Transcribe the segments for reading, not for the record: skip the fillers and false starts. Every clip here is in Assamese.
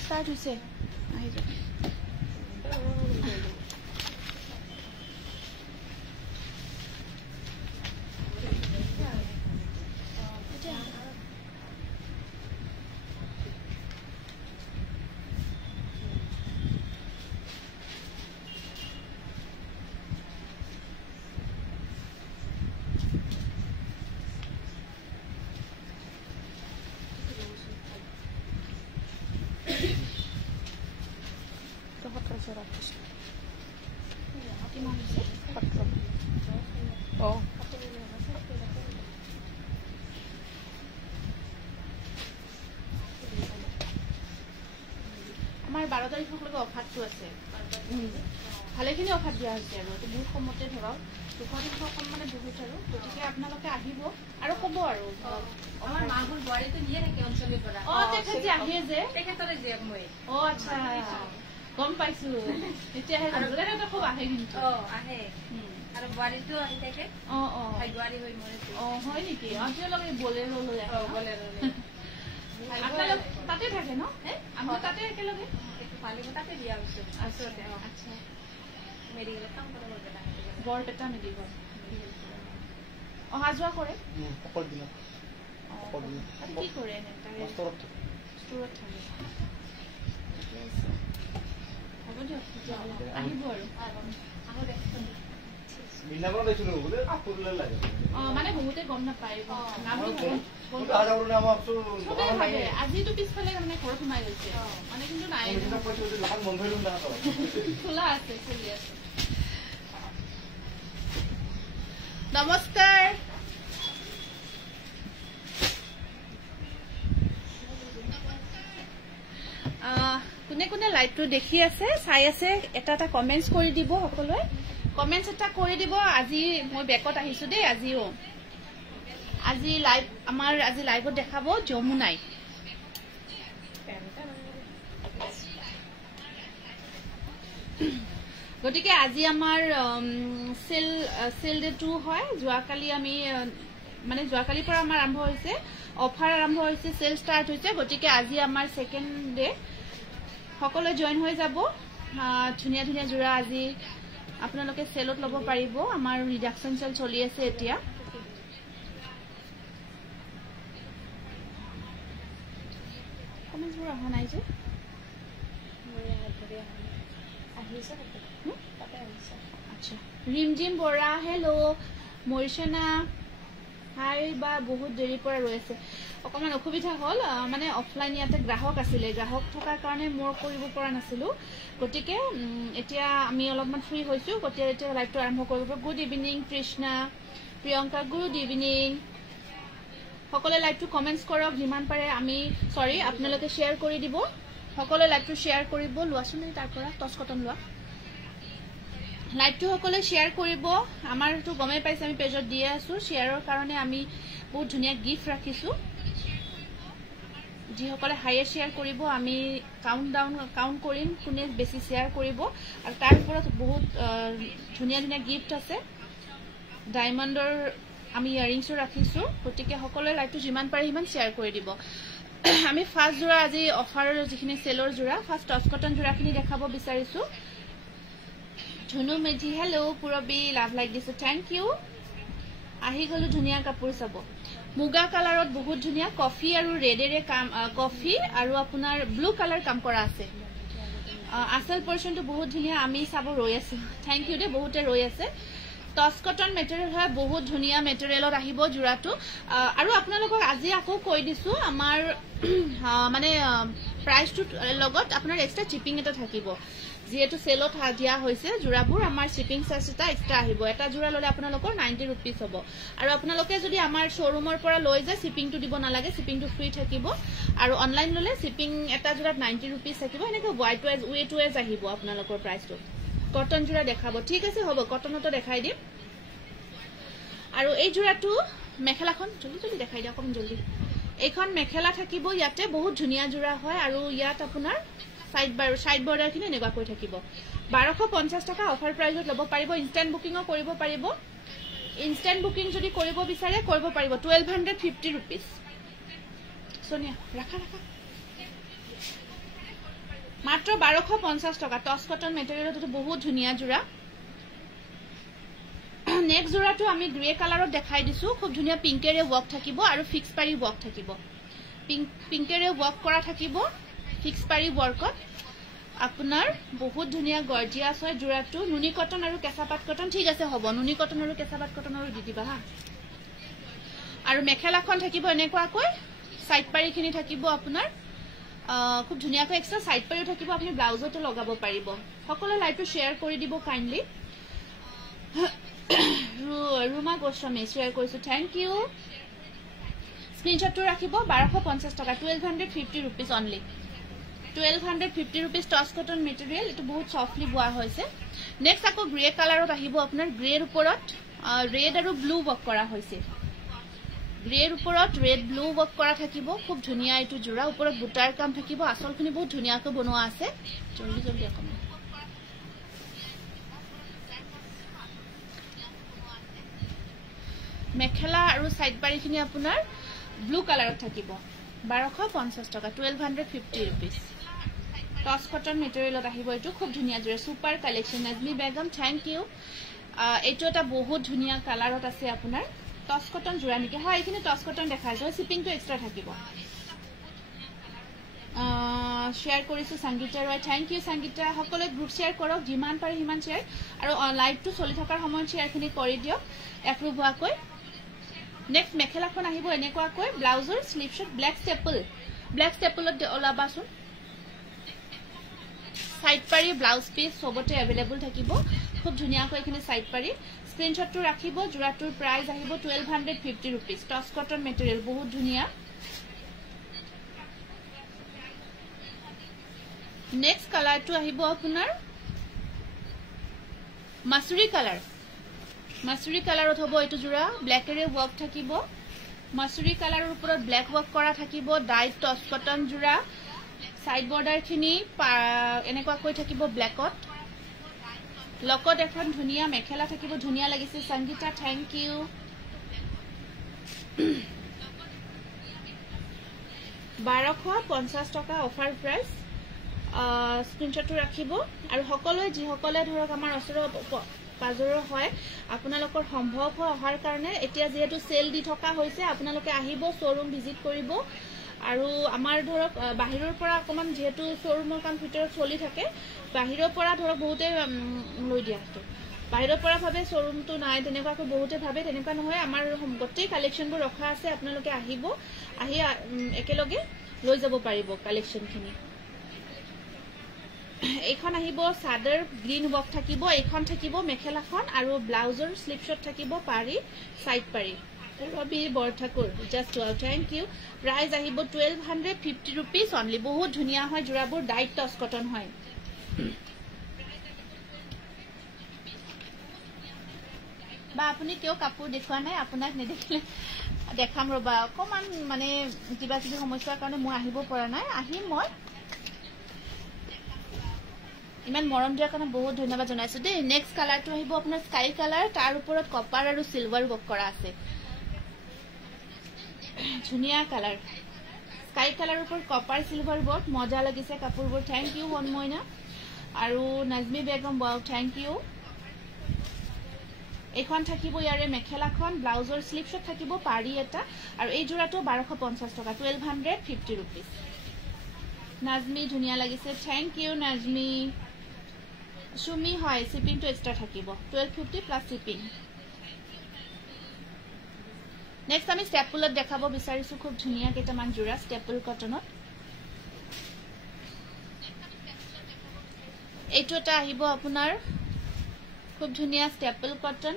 স্টাৰ্ট হৈছে আহি যাব আমাৰ 12 তাৰিখলৈকে অফাৰটো আছে ভালেখিনি অফাৰ দিয়া হৈছে আৰু বহুত কমতে ধৰক 200 কম মানে বহুত আৰু গতিকে আপোনালোকে আহিব আৰু ক'ব আৰু আমাৰ মাগুৰ বোৱাৰীটো নিয়ে থাকে অঞ্চলৰ পৰা তেখেত যে আহে যে তেখেতৰে যে মই আচ্ছা গম পাইছো এতিয়াহে খুব আহে কিন্তু আহে আৰু বোৱাৰীটো আহি থাকে বোৱাৰী হৈ মৰে হয় নেকি আপোনালোকে বলেৰো লৈ আহে আপোনালোক তাতে থাকে ন আমি তাতে একেলগে তাতে দিয়া হৈছে আচলতে আচ্ছা মেডিকেলত কাম কৰে বৰপেটা মেডিকেল অহা যোৱা কৰে কি কৰে ষ্টৰত থাকে হ'ব দিয়ক আহিব আৰু মানে বহুতে গম নাপায় আজিতো পিছফালে মানে ঘৰত সোমাই গৈছে মানে কিন্তু নাই খোলা আছে চলি আছে নমস্কাৰ কোনে কোনে লাইভটো দেখি আছে চাই আছে এটা এটা কমেন্টছ কৰি দিব সকলোৱে কমেন্টছ এটা কৰি দিব আজি মই বেকত আহিছো দেই আজি লাইভ আমাৰ আজি লাইভত দেখাব যমুনাই গতিকে আজি আমাৰ সেল ডে 2 হয় যোৱাকালি আমি মানে যোৱাকালিৰ পৰা আমাৰ আৰম্ভ হৈছে অফাৰ আৰম্ভ হৈছে সেল ষ্টাৰ্ট হৈছে গতিকে আজি আমাৰ সেকেন্ড ডে সকলোৱে জয়েন হৈ যাব ধুনীয়া ধুনীয়া জোৰা আজি আপোনালোকে সেলত ল'ব পাৰিব আমাৰ ৰিডাকশন সেল চলি আছে এতিয়া কমেন্টবোৰ অহা নাই যে আচ্ছা ৰিমজিম বৰা হেল্ল' মৰিচনা হাই বা বহুত দেৰিৰ পৰা ৰৈ আছে অকমান অসুবিধা হল মানে অফলাইন ইয়াতে গ্ৰাহক আছিলে গ্ৰাহক থকাৰ কাৰণে মোৰ কৰিব পৰা নাছিলো গতিকে এতিয়া আমি অলপমান ফ্ৰী হৈছো গতিকে এতিয়া লাইভটো আৰম্ভ কৰিব good evening Krishna Priyanka good evening সকলে লাইভটো কমেন্টছ কৰক যিমান পাৰে আমি সৰি আপোনালোকে শেয়াৰ কৰি দিব সকলে লাইভটো শেয়াৰ কৰিব লোৱাছুন তাৰ পৰা টস কটন লোৱা লাইভটো সকলে শেয়াৰ কৰিব আমাৰটো গমে পাইছে আমি পেজত দিয়ে আছো শেয়াৰৰ কাৰণে আমি বহুত ধুনীয়া গিফট ৰাখিছো যি সকলে হাইয়েষ্ট শেয়াৰ কৰিব আমি কাউন্ট কৰিম কোনে বেছি শেয়াৰ কৰিব আৰু তাৰ ওপৰত বহুত ধুনীয়া ধুনীয়া গিফট আছে ডায়মণ্ডৰ আমি ইয়াৰিংছো ৰাখিছো গতিকে সকলে লাইভটো যিমান পাৰে সিমান শেয়াৰ কৰি দিব আমি ফাৰ্স্ট জোৰা আজি অফাৰৰ যিখিনি সেলৰ জোৰা ফাৰ্স্ট টস কটন জোৰাখিনি দেখাব বিচাৰিছো ধুনু মেধি হেল্ল' পুৰবি লাভ লাইক দিছো থ্যাংক ইউ আহি গলো ধুনীয়া কাপোৰ চাব মুগা কালাৰত বহুত ধুনীয়া কফি আৰু ৰেডেৰে কাম কফি আৰু আপোনাৰ ব্লু কালাৰ কাম কৰা আছে আসল পৰ্চনটো বহুত ধুনীয়া আমি চাব ৰৈ আছো থ্যাংক ইউ দে বহুতে ৰৈ আছে টস কটন মেটেৰিয়েল হয় বহুত ধুনীয়া মেটেৰিয়েলত আহিব জোৰাটো আৰু আপোনালোকক আজি আকৌ কৈ দিছো আমাৰ মানে প্ৰাইচটো লগত আপোনাৰ এক্সট্ৰা চিপিং এটা থাকিব যেহেতু সেলত দিয়া হৈছে জোৰাবোৰ আমাৰ শিপিং চাৰ্জ এটা এক্সট্ৰা আহিব এটা জোৰা ললে আপোনালোকৰ 90 रुपीस হ'ব আৰু আপোনালোকে যদি আমাৰ শোৰুমৰ পৰা লৈ যায় শিপিংটো দিব নালাগে শিপিংটো ফ্ৰী থাকিব আৰু অনলাইন ললে শিপিং এটা জোৰাত 90 रुपीस থাকিব এনেকৈ ওয়েট ওয়েজ আহিব আপোনালোকৰ প্ৰাইচটো কটন জোৰা দেখাব ঠিক আছে হ'ব কটনটো দেখাই দিম আৰু এই জোৰাটো মেখেলাখন জলদি দেখাই দিও অকমান জলদি এইখন মেখেলা থাকিব ইয়াতে বহুত ধুনীয়া জোৰা হয় আৰু ইয়াত আপোনাৰ সাইড বৰ্ডাৰ খিনি এনেকুৱা কৈ থাকিব 1250 টকা অফাৰ প্ৰাইজত ল'ব পাৰিব ইনস্ট্যান্ট বুকিংও কৰিব পাৰিব ইনষ্টেণ্ট বুকিং যদি কৰিব বিচাৰে কৰিব পাৰিব 1250 rupees সোনিয়া ৰাখা ৰাখা মাত্ৰ 1250 টকা টছ কটন মেটেৰিয়েলত বহুত ধুনিয়া জোৰা নেক্সট জোৰাটো আমি গ্ৰে কালাৰত দেখাই দিছো খুব ধুনিয়া পিংকেৰে ওয়াৰ্ক থাকিব আৰু ফিক্স পাৰি ওয়াৰ্ক থাকিব পিংকেৰে ওয়াৰ্ক কৰা থাকিব ফিক্স পাৰি ওয়াৰ্কত আপোনাৰ বহুত ধুনিয়া গৰ্জিয়াস হয় জোৰাটো নুনি কটন আৰু কেঁচাপাত কটন ঠিক আছে হ'ব নুনি কটন আৰু কেঁচাপাত কটন আৰু দি দিবা হা আৰু মেখেলাখন থাকিব এনেকুৱাকৈ সাইড পাৰিখিনি থাকিব আপোনাৰ খুব ধুনিয়াকৈ এক্সট্ৰা সাইড পাৰিও থাকিব আপুনি ব্লাউজতো লগাব পাৰিব সকলো লাইভটো শেয়াৰ কৰি দিব কাইন্ডলি ৰুমা গোস্বামী শেয়াৰ কৰিছো থ্যাংক ইউ স্ক্ৰিনশ্বটটো ৰাখিব 1250 টকা 1250 rupees only 1250 rupees টছ কটন মেটেৰিয়েল এটো বহুত সফটলি বোৱা হৈছে নেক্সট আকৌ গ্ৰে কালাৰত আহিব আপোনাৰ গ্ৰেৰ ওপৰত ৰেড আৰু ব্লু ওয়াৰ্ক কৰা হৈছে গ্ৰেৰ ওপৰত ৰেড ব্লু ওয়াৰ্ক কৰা থাকিব খুব ধুনিয়া এটো জোৰা ওপৰত বুটাৰ কাম থাকিব আসলখিনি বহুত ধুনিয়াকৈ বনোৱা আছে জলদি জলদি অকমান মেখেলা আৰু সাইড পাৰিখিনি আপোনাৰ ব্লু কালাৰত থাকিব 1250 টকা 1250 rupees টছ কটন মেটেৰিয়েলত আহিব এটো খুব ধুনিয়া জোৰা super collection Najmi Begum thank you এটো এটা বহুত ধুনিয়া কালাৰত আছে আপোনাৰ টছ কটন জোৰা নেকি হয় এখিনি টছ কটন দেখাইছো শিপিংটো এক্সট্ৰা থাকিব শেয়াৰ কৰিছো সংগীতা ৰয় থ্যাংক ইউ সংগীতা সকলে গ্ৰুপ শেয়াৰ কৰক যিমান পাৰে হিমান শেয়াৰ আৰু লাইভটো চলি থকাৰ সময়ত শেয়াৰখিনি কৰি দিয়ক এপ্ৰুভ হোৱাকৈ নেক্সট মেখেলাখন আহিব এনেকুৱাকৈ ব্লাউজৰ স্লিভ শট ব্ল্যাক ষ্টেপলত ওলাবাচোন সাইড পাৰি ব্লাউজ পিস সবতে अवेलेबल থাকিব খুব ধুনিয়াকৈ এখিনি সাইড পাৰি স্ক্ৰিনশ্বটটো ৰাখিব জোৰাটোৰ প্ৰাইস আহিব 1250 rupees টছ কটন মেটেৰিয়েল বহুত ধুনিয়া নেক্সট কালাৰটো আহিব আপোনাৰ মাছুৰী কালাৰত হ'ব এটো জোৰা ব্ল্যাকেৰে ওয়াৰ্ক থাকিব মাছুৰী কালাৰৰ ওপৰত ব্ল্যাক ওয়াৰ্ক কৰা থাকিব ডাইট টছ কটন জোৰা সাইড বৰ্ডাৰ খিনি এনেকুৱাকৈ থাকিব ব্ল্যাকত লগত এখন ধুনিয়া মেখেলা থাকিব ধুনিয়া লাগিছে সংগীতা থ্যাংক ইউ 1250 টকা অফাৰ প্ৰাইস স্ক্ৰিনশ্বটটো ৰাখিব আৰু সকলোৱে যি সকলে ধৰক আমাৰ অসৰৰ পাজৰৰ হয় আপোনালোকৰ সম্ভৱ হয় অহাৰ কাৰণে এতিয়া যেহেতু সেল দি থকা হৈছে আপোনালোকে আহিব শোৰুম ভিজিট কৰিব আৰু আমাৰ ধৰক বাহিৰৰ পৰা অকমান যেহেতু শোৰুমৰ কাম ভিতৰত চলি থাকে বাহিৰৰ পৰা ধৰক বহুতে লৈ দিয়াটো বাহিৰৰ পৰা ভাবে শোৰুমটো নাই তেনেকুৱাকৈ বহুতে ভাবে তেনেকুৱা নহয় আমাৰ গোটেই কালেকশনবোৰ ৰখা আছে আপোনালোকে আহিব আহি একেলগে লৈ যাব পাৰিব কালেকশনখিনি এইখন আহিব সাদৰ গ্ৰীন ওয়াৰ্ক থাকিব এইখন থাকিব মেখেলাখন আৰু ব্লাউজৰ স্লিভ শট থাকিব পাৰি সাইড পাৰি Robi Borthakur just wow thank you price আহিব 1250 rupees only বহুত ধুনিয়া হয় জোৰাবোৰ ডাইট টছ কটন হয় বা আপুনি কেও কাপোৰ দেখুৱা নাই আপোনাক নেদেখিলে দেখাম ৰবা অকমান মানে কিবা কিবি সমস্যাৰ কাৰণে মই আহিব পৰা নাই আহিম মই ইমান মৰম দিয়াৰ কাৰণে বহুত ধন্যবাদ জনাইছো দেই নেক্সট কালাৰটো আহিব আপোনাৰ স্কাই কালাৰ তাৰ ওপৰত কপাৰ আৰু সিলভাৰ ওয়াৰ্ক কৰা আছে ধুনিয়া কালাৰ স্কাই কালাৰৰ ওপৰত কপাৰ সিলভাৰ ওয়াৰ্ক মজা লাগিছে কাপোৰবোৰ থ্যাংক ইউ মনময়না আৰু Najmi Begum wow thank you এখন থাকিব ইয়াৰে মেখেলাখন ব্লাউজৰ স্লিভ শট থাকিব পাৰি এটা আৰু এই জোৰাটো 1250 টকা 1250 rupees নাজমি ধুনিয়া লাগিছে থ্যাংক ইউ নাজমি সুমি হয় শিপিংটো এক্সট্ৰা থাকিব 1250 প্লাস শিপিং নেক্সট আমি স্টেপলত দেখাব বিচাৰিছো খুব ধুনিয়া কেইটামান জোৰা স্টেপল কটনত এইটো এটা আহিব আপোনাৰ খুব ধুনিয়া স্টেপল কটন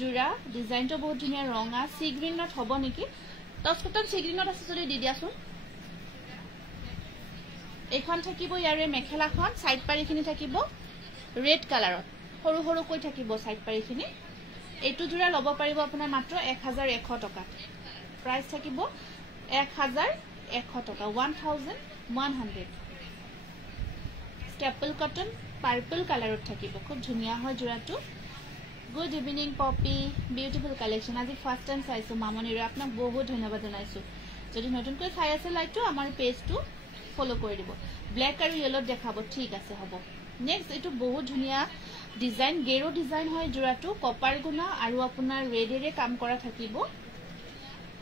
জোৰা ডিজাইনটো বহুত ধুনিয়া ৰঙা সি গ্ৰীনত হ'ব নেকি টছ কটন সি গ্ৰীনত আছে যদি দি দিয়াচোন এইখন থাকিব ইয়াৰে মেখেলাখন সাইড পাৰিখিনি থাকিব ৰেড কালাৰত সৰু সৰু কৈ থাকিব সাইড পাৰিখিনি এইটো জোৰা লব পাৰিব আপোনাৰ মাত্ৰ 1100 টকা প্ৰাইস থাকিব 1100 টকা 1100 স্টেপল কটন পাৰ্পল কালাৰত থাকিব খুব ধুনিয়া হয় জোৰাটো good evening Popi beautiful collection আজি ফাৰ্ষ্ট টাইম চাইছোঁ মামনিৰে আপোনাক বহুত ধন্যবাদ জনাইছোঁ যদি নতুনকৈ চাই আছে লাইকটো আমাৰ পেজটো ফলো কৰি দিব ব্লেক আৰু ইয়েলত দেখাব ঠিক আছে হ'ব নেক্সট এইটো বহুত ধুনীয়া ডিজাইন গেৰো ডিজাইন হয় জোৰাটো কপাৰ গুণা আৰু আপোনাৰ ৰেডেৰে কাম কৰা থাকিব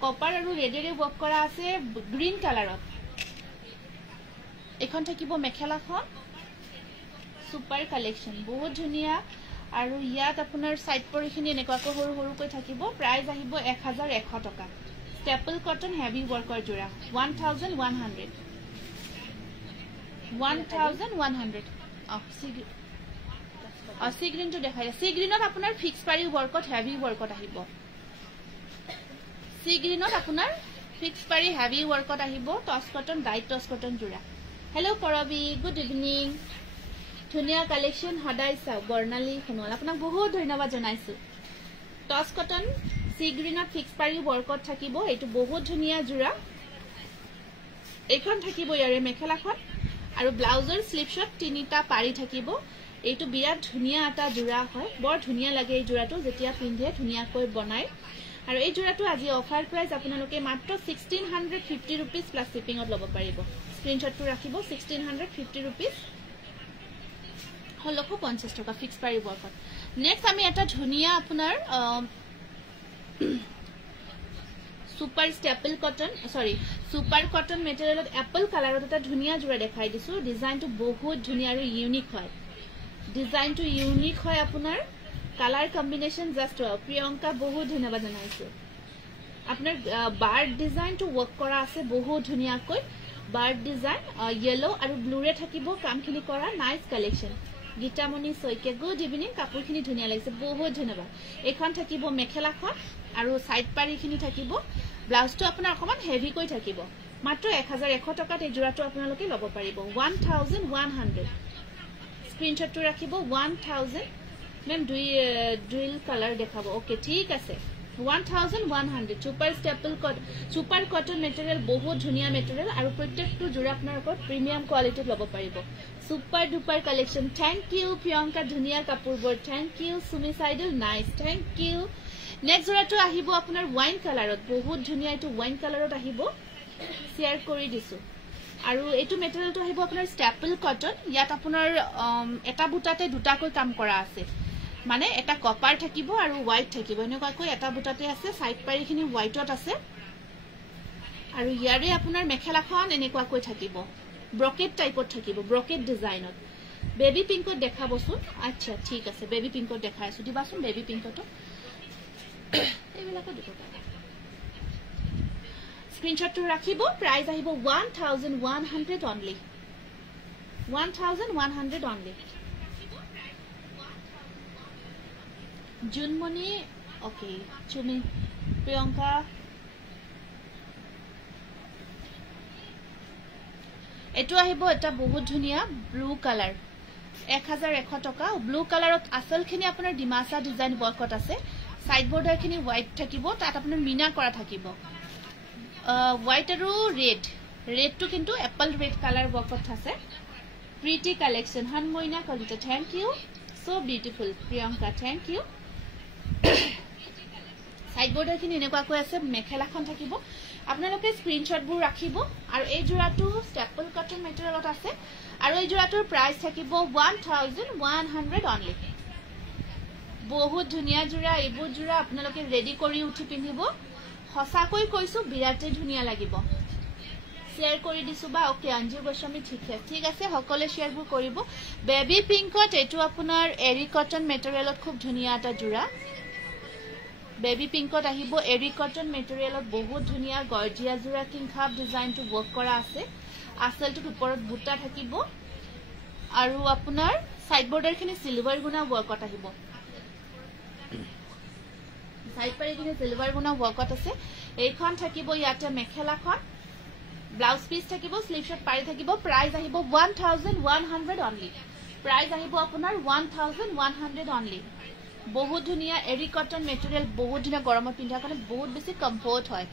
কপাৰ আৰু ৰেডেৰে ৱৰ্ক কৰা আছে গ্ৰীণ কালাৰত এখন থাকিব মেখেলাখন সুপাৰ কালেকশ্যন বহুত ধুনীয়া আৰু ইয়াত আপোনাৰ সাইড পৰিখিনি এনেকুৱাকৈ সৰু সৰুকৈ থাকিব প্ৰাইস আহিব 1100 টকা ষ্টেপল কটন হেভি ৱৰ্কৰ জোৰা 1100 সি গ্ৰীনটো দেখাই সি গ্ৰীনত আপোনাৰ ফিক্স পাৰি ৱৰ্কত হেভি ৱৰ্কত আহিব সি গ্ৰীনত আপোনাৰ ফিক্স পাৰি হেভি ৱৰ্কত আহিব টছ কটন ডাইট টছ কটন জোৰা হেল্ল' কৰবি গুড ইভিনিং ধুনীয়া কালেকশ্যন সদায় চাও বৰ্ণালী সোণোৱাল আপোনাক বহুত ধন্যবাদ জনাইছো টছ কটন সি গ্ৰীনত ফিক্স পাৰি ৱৰ্কত থাকিব এইটো বহুত ধুনীয়া জোৰা এইখন থাকিব ইয়াৰে মেখেলাখন আৰু ব্লাউজৰ স্লিপছত তিনিটা পাৰি থাকিব এইটো বিৰাট ধুনীয়া এটা জোৰা হয় বৰ ধুনীয়া লাগে এই জোৰাটো যেতিয়া পিন্ধে ধুনীয়াকৈ বনায় আৰু এই জোৰাটো আজি অফাৰ প্ৰাইস আপোনালোকে মাত্ৰ 1650 रुपीस প্লাস শিপিংত ল'ব পাৰিব স্ক্ৰিনশ্বটটো ৰাখিব 1650 रुपीस 1650 টকা ফিক্স পাৰি ৱৰ্কত নেক্সট আমি এটা ধুনীয়া আপোনাৰ super staple cotton super cotton মেটেৰিয়েলত এপল কালাৰত এটা ধুনীয়া জোৰা দেখাই দিছো ডিজাইনটো বহুত ধুনীয়া আৰু ইউনিক হয় ডিজাইনটো ইউনিক হয় আপোনাৰ কালাৰ কম্বিনেশন জাস্ট প্ৰিয়ংকা বহুত ধন্যবাদ জনাইছো আপোনাৰ বাৰ্ড ডিজাইনটো ৱৰ্ক কৰা আছে বহুত ধুনীয়াকৈ বাৰ্ড ডিজাইন ইয়েলো আৰু ব্লুৰে থাকিব কামখিনি কৰা nice collection Geetamoni Saikia good evening কাপোৰখিনি ধুনীয়া লাগিছে বহুত ধন্যবাদ এখন থাকিব মেখেলাখন আৰু সাইড পাৰিখিনি থাকিব ব্লাউজটো আপোনাৰ অকমান হেভি কৈ থাকিব মাত্ৰ 1100 টকাত এই জোৰাটো আপোনালোকে ল'ব পাৰিব 1100 স্ক্ৰিনশ্বটটো ৰাখিব 1000 मैम डुअल कलर देखाबो ओके ठीक আছে 1100 सुपर कटन मटेरियल बहुत धुनिया मटेरियल और प्रत्येकটো জোৰা আপোনাৰ ওপৰত প্ৰিমিয়াম কোৱালিটিত ল'ব পাৰিব super duper collection thank you Priyanka धुनिया কাপোৰবোৰ थैंक यू সুমি সাইডল नाइस थैंक यू नेक्स्ट জোৰাটো আহিব আপোনাৰ ওয়াইন কালাৰত বহুত ধুনিয়া এটো ওয়াইন কালাৰত আহিব শেয়াৰ কৰি দিছো আৰু এটো মেটেৰিয়েলটো আহিব আপোনাৰ ষ্টেপল কটন ইয়াত আপোনাৰ এটা বুটাতে দুটাকৈ কাম কৰা আছে মানে এটা কপাৰ থাকিব আৰু হোৱাইট থাকিব এনেকুৱাকৈ এটা বুটাতে আছে সাইড পাৰিখিনি হোৱাইটত আছে আৰু ইয়াৰে আপোনাৰ মেখেলাখন এনেকুৱাকৈ থাকিব ব্ৰকেট টাইপত থাকিব ব্ৰকেট ডিজাইনত বেবি পিংকত দেখাবচোন আচ্ছা ঠিক আছে বেবি পিংকত দেখাইছো দিবাচোন বেবি পিংকটো এইবিলাকো দিব পাৰা স্ক্ৰিনশ্বটটো ৰাখিব প্ৰাইস আহিব 1100 only 1100 only জুনমণি ওকে চুমি প্ৰিয়ংকা এটো আহিব এটা বহুত ধুনিয়া ব্লু কালাৰ 1100 টকা ব্লু কালাৰত আসলখিনি আপোনাৰ ডিমাসা ডিজাইন ৱৰ্কত আছে সাইড বৰ্ডাৰখিনি হোৱাইট থাকিব তাত আপোনাৰ মিনা কৰা থাকিব হোৱাইট আৰু ৰেডটো কিন্তু এপল ৰেড কালাৰ ৱৰ্কত আছে pretty collection Honmoina Kalita thank you so beautiful Priyanka thank you side বৰ্ডাৰখিনি এনেকুৱাকৈ আছে মেখেলাখন থাকিব আপোনালোকে স্ক্ৰিনশ্বটবোৰ ৰাখিব আৰু এই জোৰাটো ষ্টেপল কটন মেটেৰিয়েলত আছে আৰু এই জোৰাটোৰ প্ৰাইস থাকিব 1100 only বহুত ধুনিয়া জোৰা এইবোৰ জোৰা আপোনালোকে ৰেডি কৰি উঠি পিন্ধিব হসাকৈ কৈছো বিৰাটে ধুনিয়া লাগিব শেয়াৰ কৰি দিছো বা ওকে অঞ্জু গোস্বামী ঠিক আছে সকলে শেয়াৰবোৰ কৰিব বেবি পিংকত এটো আপোনাৰ এৰি কটন মেটেৰিয়েলত খুব ধুনিয়া এটা জোৰা বেবি পিংকত আহিব এৰি কটন মেটেৰিয়েলত বহুত ধুনিয়া গৰ্জিয়া জোৰা কিং খাপ ডিজাইনটো ৱৰ্ক কৰা আছে আসলটো ওপৰত বুটা থাকিব আৰু আপোনাৰ সাইড বৰ্ডাৰখিনি সিলভাৰ গুণা ৱৰ্কত আহিব সাইড পাৰিখিনি সিলভাৰ গুণা ৱৰ্কত আছে এইখন থাকিব ইয়াতে মেখেলাখন ব্লাউজ পিস থাকিব স্লিভছত পাৰি থাকিব প্ৰাইস আহিব 1100 only প্ৰাইস আহিব আপোনাৰ 1100 only বহুত ধুনিয়া এৰি কটন মেটেৰিয়েল বহুত ধুনিয়া গৰমত পিন্ধাৰ কাৰণে বহুত বেছি কমফৰ্ট হয়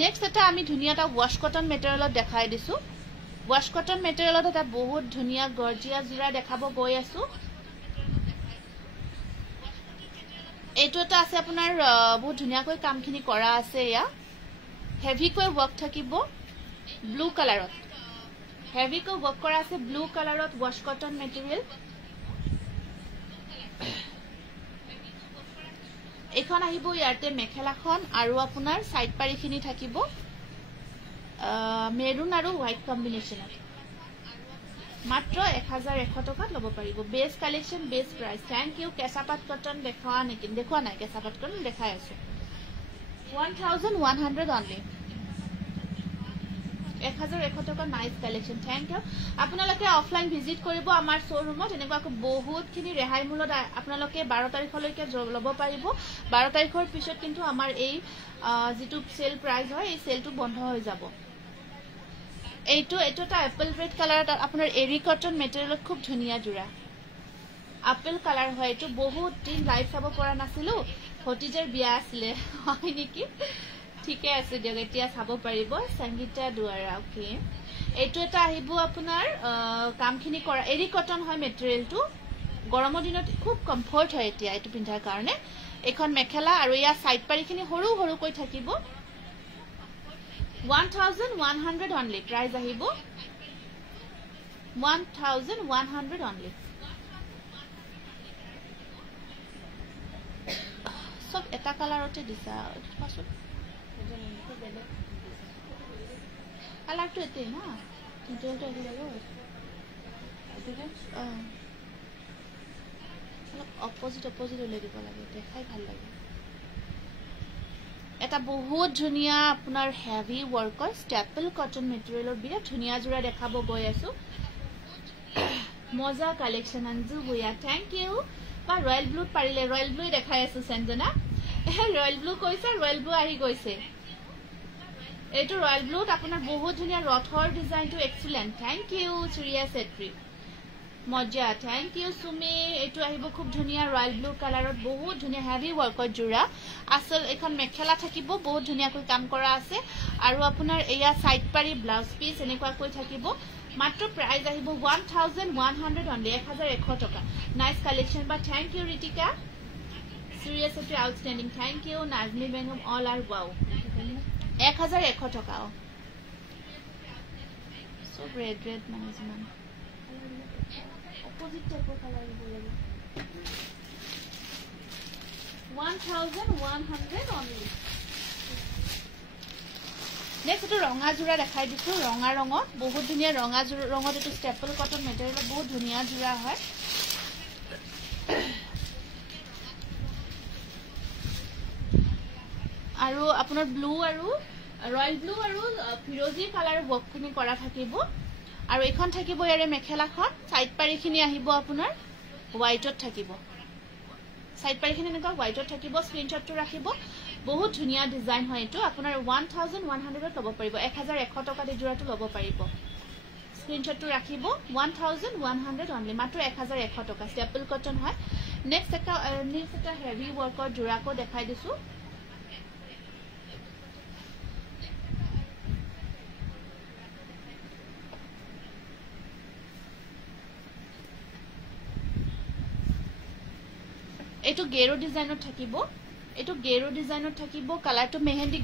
নেক্সট এটা আমি ধুনিয়া এটা ওয়াশ কটন মেটেৰিয়েলত দেখাই দিছো ওয়াশ কটন মেটেৰিয়েলত এটা বহুত ধুনিয়া গৰ্জিয়া জোৰা দেখাব গৈ আছো এইটো এটা আছে আপোনাৰ বহুত ধুনিয়াকৈ কামখিনি কৰা আছে ইয়া হেভিকৈ ওয়াৰ্ক থাকিব ব্লু কালাৰত হেভিকৈ ওয়াৰ্ক কৰা আছে ব্লু কালাৰত ওয়াশ কটন মেটেৰিয়াল এখন আহিব ইয়াতে মেখেলাখন আৰু আপোনাৰ সাইড পাৰিখিনি থাকিব মেৰুন আৰু হোয়াইট কম্বিনেশনত মাত্ৰ 1100 টকাত লব পাৰিব best collection best price thank you কেসাপাত কটন দেখুৱা নেকি দেখুৱা নাই কেসাপাত কটন দেখাই আছে 1100 only 1100 টকা নাইস কালেকশন থ্যাংক ইউ আপোনালোকে অফলাইন ভিজিট কৰিব আমাৰ শোৰুমত এনেকুৱাকৈ বহুতখিনি ৰেহাই মূল্যত আপোনালোকে 12 তাৰিখলৈকে লব পাৰিব 12 তাৰিখৰ পিছত কিন্তু আমাৰ এই যেটো সেল প্ৰাইস হয় এই সেলটো বন্ধ হৈ যাব এইটো এটা এপল ৰেড কালাৰত আপোনাৰ এৰি কটন মেটেৰিয়েলত খুব ধুনিয়া জোৰা আপেল কালাৰ হয় এইটো বহুত দিন লাইভ চাব পৰা নাছিলো ভতিজাৰ বিয়া আছিল হয় নেকি ঠিকে আছে দিয়ক এতিয়া চাব পাৰিব সংগীতা দুৱাৰা ওকে এইটো এটা আহিব আপোনাৰ কামখিনি কৰা এৰি কটন হয় মেটেৰিয়েলটো গৰমৰ দিনত খুব কমফৰ্ট হয় এতিয়া এইটো পিন্ধাৰ কাৰণে এখন মেখেলা আৰু ইয়া সাইড পাৰিখিনি সৰু সৰুকৈ থাকিব 1100 only price ahibo 1100 only সব এটা কালারতে দিছা পাছত কালারটো এতে না কিন্তু এটা এতে লাগো এটা অপোজিট হলে দিব লাগে দেখাই ভাল লাগে এটা বহুত ধুনিয়া আপোনাৰ হেভি ওয়াৰ্কৰ স্টেপল কটন মেটেৰিয়েলৰ বিৰাট ধুনিয়া জোৰা দেখাব গৈ আছো মজা কালেকশন আনজু ভয়া থ্যাংক ইউ বা ৰয়েল ব্লু পাৰিলে ৰয়েল ব্লু দেখাই আছো সঞ্জনা ৰয়েল ব্লু কৈছে ৰয়েল ব্লু আহি গৈছে এইটো ৰয়েল ব্লুত আপোনাৰ বহুত ধুনিয়া ৰথৰ ডিজাইনটো এক্সিলেন্ট থ্যাংক ইউ চুৰিয়া সেট্ৰি মজা থ্যাংক ইউ সুমি এইটো আহিব খুব ধুনিয়া রয়্যাল ব্লু কালারত বহুত ধুনিয়া হেভি ওয়ার্কত জোড়া আসল এখন মেখেলা থাকিব বহুত ধুনিয়াকৈ কাম কৰা আছে আৰু আপোনাৰ এয়া সাইড পাৰি ব্লাউজ পিস এনেকুৱাকৈ থাকিব মাত্ৰ প্ৰাইস আহিব 1100 only 1100 টকা নাইস কালেকশন বা thank you Ritika seriously outstanding thank you Najmi Begum all are wow 1100 টকা so red management opposite type of color bolego 1100 only next to ronga jura dekhai disu ronga rongot bahut dhuniya ronga jura rongot etu staple cotton material bahut dhuniya jura hoy aru apunar blue aru royal blue aru firozi color work kini kora thakibo আৰু এখন থাকিব ইয়াৰে মেখেলাখন সাইড পাৰিখিনি আহিব আপোনাৰ হোয়াইটত থাকিব সাইড পাৰিখিনি এনেকা হোয়াইটত থাকিব স্ক্ৰিনশ্বটটো ৰাখিব বহুত ধুনিয়া ডিজাইন হয় এটো আপোনাৰ 1100 ত ল'ব পাৰিব 1100 টকা দি জোৰাটো ল'ব পাৰিব স্ক্ৰিনশ্বটটো ৰাখিব 1100 only মাত্ৰ 1100 টকা স্টেপল কটন হয় নেক্সট এটা হেভি ওয়াৰ্কৰ জোৰাকো দেখাই দিছো এটো গেরো ডিজাইনত থাকিব এটো গেরো ডিজাইনত থাকিব কালারটো মেহেন্দি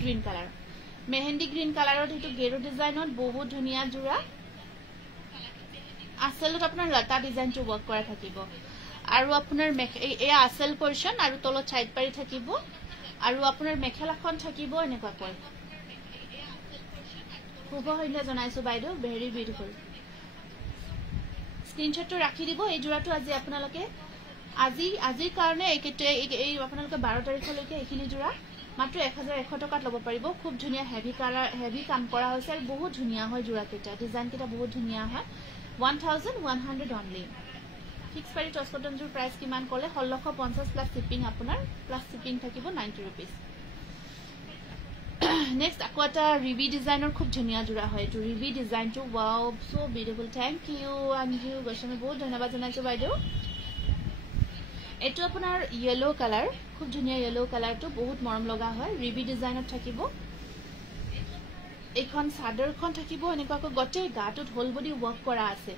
গ্রিন কালারত এটো গেরো ডিজাইনত বহুত ধুনিয়া জোড়া আসলত আপোনাৰ লতা ডিজাইনটো ওয়াৰ্ক কৰা থাকিব আৰু আপোনাৰ এই আসল পোৰশন আৰু তলত সাইড পাৰি থাকিব আৰু আপোনাৰ মেখেলাখন থাকিব এনেকুৱা কৈ খুব হইলে জনাইছো বাইদেউ ভেৰি বিউটিফুল স্ক্ৰিনশটটো ৰাখি দিব এই জোড়াটো আজি আপোনালোকে আজিৰ কাৰণে এই আপোনালোকে 12 তাৰিখলৈকে এইখিনি জোড়া মাত্ৰ 1100 টকাত ল'ব পাৰিব খুব ধুনিয়া হেভি কালাৰ হেভি কাম কৰা হৈছে আৰু বহুত ধুনিয়া হয় জোড়া কেটা ডিজাইন কেটা বহুত ধুনিয়া হয় 1100 only ফিক্স পাৰি টস কটন জোৰ প্ৰাইস কিমান ক'লে 1650 প্লাস শিপিং আপোনাৰ প্লাস শিপিং থাকিব 90 rupees নেক্সট আকৌ এটা ৰিভি ডিজাইনৰ খুব ধুনিয়া জোড়া হয় এটো ৰিভি ডিজাইনটো wow so beautiful thank you Anju গশমে বহুত ধন্যবাদ জনাইছো বাইদেউ এটো আপোনাৰ ইয়েলো কালাৰ খুব ধুনিয়া ইয়েলো কালাৰটো বহুত মৰম লগা হয় ৰিভি ডিজাইনত থাকিব এখন সাদৰখন থাকিব এনেকুৱাকৈ গটে গাটোত হোল বডি ওয়াৰ্ক কৰা আছে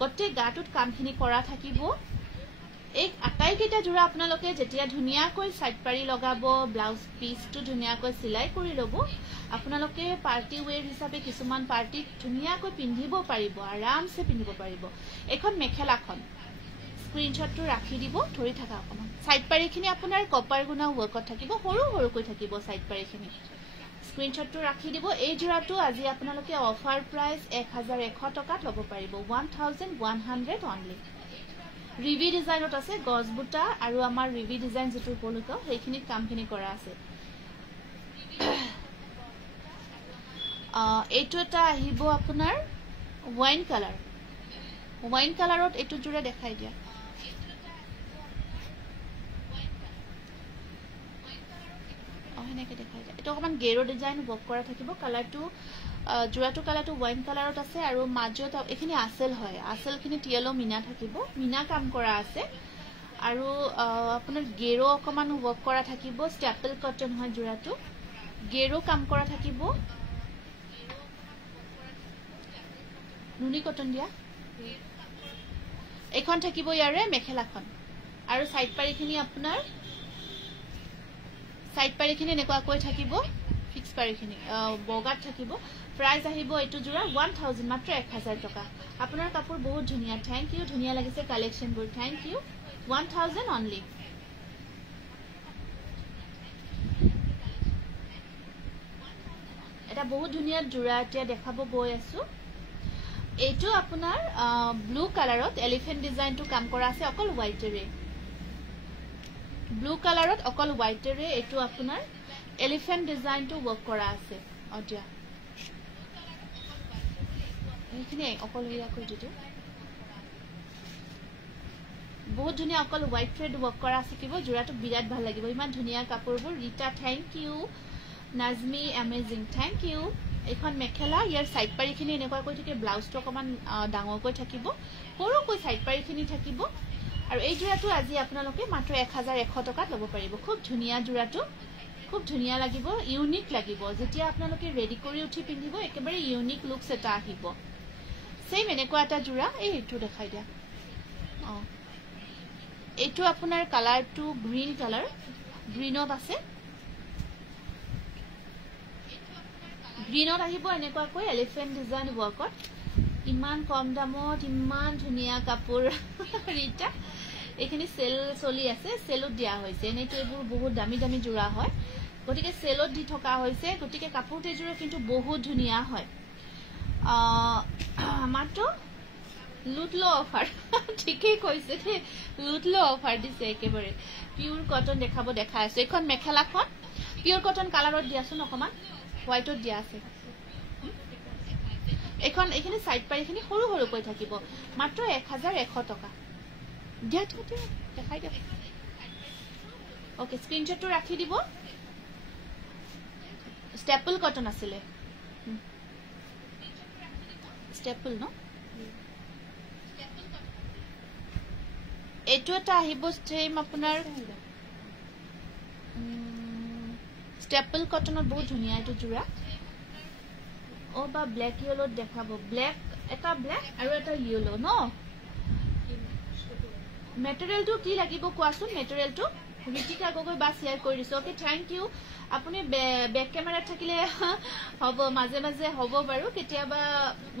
গটে গাটোত কামখিনি কৰা থাকিব এই আটাইকেইটা জোৰা আপোনালোকে যেতিয়া ধুনীয়াকৈ সাইড পাৰি লগাব ব্লাউজ পিচটো ধুনীয়াকৈ সিলাই কৰি ল'ব আপোনালোকে পাৰ্টি ওৱেৰ হিচাপে কিছুমান পাৰ্টিত ধুনীয়াকৈ পিন্ধিব পাৰিব আৰামছে পিন্ধিব পাৰিব এখন মেখেলাখন স্ক্ৰিনশ্বটটো ৰাখি দিব ধৰি থাকা অকমান সাইড পাৰিখিনি আপোনাৰ কপাৰ গুণা ওৱৰ্কত থাকিব সৰু সৰুকৈ থাকিব সাইড পাৰিখিনি স্ক্ৰিনশ্বটটো ৰাখি দিব এই জোৰাটো আজি আপোনালোকে অফাৰ প্ৰাইস 1100 টকাত ল'ব পাৰিব 1100 অনলি ৰিভি ডিজাইনত আছে গজবুটা আৰু আমাৰ ৰিভি ডিজাইন যেটো পলুক সেইখিনি কামখিনি কৰা আছে এইটো এটা আহিব আপোনাৰ ওয়াইন কালাৰত এইটো জোৰা দেখাই দিয়া হেনেকে দেখাই দিয়া এটা অকমান গেৰো ডিজাইন ওৱৰ্ক কৰা থাকিব কালাৰটো জোৰাটো কালাৰটো ওয়াইন কালাৰত আছে আৰু মাজত এখিনি আসল হয় আসলখিনি টিয়েলো মিনা থাকিব মিনা কাম কৰা আছে আৰু আপোনাৰ গেৰো অকমান ওৱৰ্ক কৰা থাকিব ষ্টেপল কটন হয় জোৰাটো গেৰো কাম কৰা থাকিব নুনি কটন দিয়া এখন থাকিব ইয়াৰে মেখেলাখন আৰু সাইড পাৰিখিনি আপোনাৰ সাইড পাৰিখিনি এনেকুৱা কৈ থাকিব ফিক্স পাৰিখিনি বগাত থাকিব প্ৰাইস আহিব এটো জোৰা 1000 মাত্ৰ 1000 টকা আপোনাৰ কাপোৰ বহুত ধুনিয়া থ্যাংক ইউ ধুনিয়া লাগিছে কালেকশন বোৰ থ্যাংক ইউ 1000 অনলি এটা বহুত ধুনিয়া জোৰা এতিয়া দেখাব গৈ আছো এইটো আপোনাৰ ব্লু কালাৰত এলিফেন্ট ডিজাইনটো কাম কৰা আছে অকল হোৱাইটেৰে ব্লু কালাৰত অকল হোৱাইটেৰে এইটো আপোনাৰ এলিফেন্ট ডিজাইনটো ওৱৰ্ক কৰা আছে অডিয়া এইখিনি অকল ইয়া কৰি দিটো বহুত ধুনিয়া অকল হোৱাইট থ্ৰেড ওৱৰ্ক কৰা আছে কিব জোৰাটো বিৰাট ভাল লাগিব ইমান ধুনিয়া কাপোৰবোৰ Rita thank you Nazmi amazing thank you এখন মেখেলা ইয়াৰ সাইড পাৰিখিনি এনেকুৱা কৈ থাকে ব্লাউজটো অকমান ডাঙৰকৈ থাকিব সৰুকৈ সাইড পাৰিখিনি থাকিব আৰু এই জোৰাটো আজি আপোনালোকে মাত্ৰ 1100 টকাত ল'ব পাৰিব খুব ধুনিয়া জোৰাটো খুব ধুনিয়া লাগিব ইউনিক লাগিব যেতিয়া আপোনালোকে ৰেডি কৰি উঠি পিন্ধিব একেবাৰে ইউনিক লুকস এটা আহিব সেম এনেকুৱা এটা জোৰা এইটো দেখাই দিয়া এইটো আপোনাৰ কালাৰটো গ্ৰীন কালাৰ গ্ৰীনত আছে গ্ৰীনত আহিব এনেকুৱা কৈ এলিফেন্ট ডিজাইন ওৱৰ্কত ইমান কম দামত ইমান ধুনিয়া কাপোৰ ৰিটা এখিনি সেল চলি আছে সেলত দিয়া হৈছে এনেটো এবোৰ বহুত দামি দামি জোৰা হয় গটিকে সেলত দি থকা হৈছে গটিকে কাপোৰ তেজোৰা কিন্তু বহুত ধুনিয়া হয় মাত্ৰ লুটলো অফাৰ ঠিকই কৈছে দে লুটলো অফাৰ দিছে একেবাৰে পিওৰ কটন দেখাবো দেখা আছে এখন মেখেলাখন পিওৰ কটন কালাৰত দিয়াছুন অকমান হোয়াইটত দিয়া আছে এখন এখানে সাইড পাৰিখিনি সৰু সৰু কৈ থাকিব মাত্ৰ 1100 টকা দিয়া দেখাই দিয়া ওকে স্ক্ৰিনশ্বটটো ৰাখি দিব স্টেপল কটন আছিলে স্টেপল ন এটো এটা আহিব স্টেম আপোনাৰ স্টেপল কটনত বহুত ধুনিয়া এটো জোৰা ও বা ব্ল্যাক ইয়েলো দেখাবো ব্ল্যাক এটা ব্ল্যাক আৰু এটা ইয়েলো ন মেটেৰিয়েলটো কি লাগিব কোৱাছুন মেটেৰিয়েলটো ৰিতিকা গগৈ বা শেয়াৰ কৰি দিছো ওকে থ্যাংক ইউ আপুনি ব্যাক ক্যামেৰা থাকিলে হ'ব মাজে মাজে হ'ব বাৰু কেতিয়াবা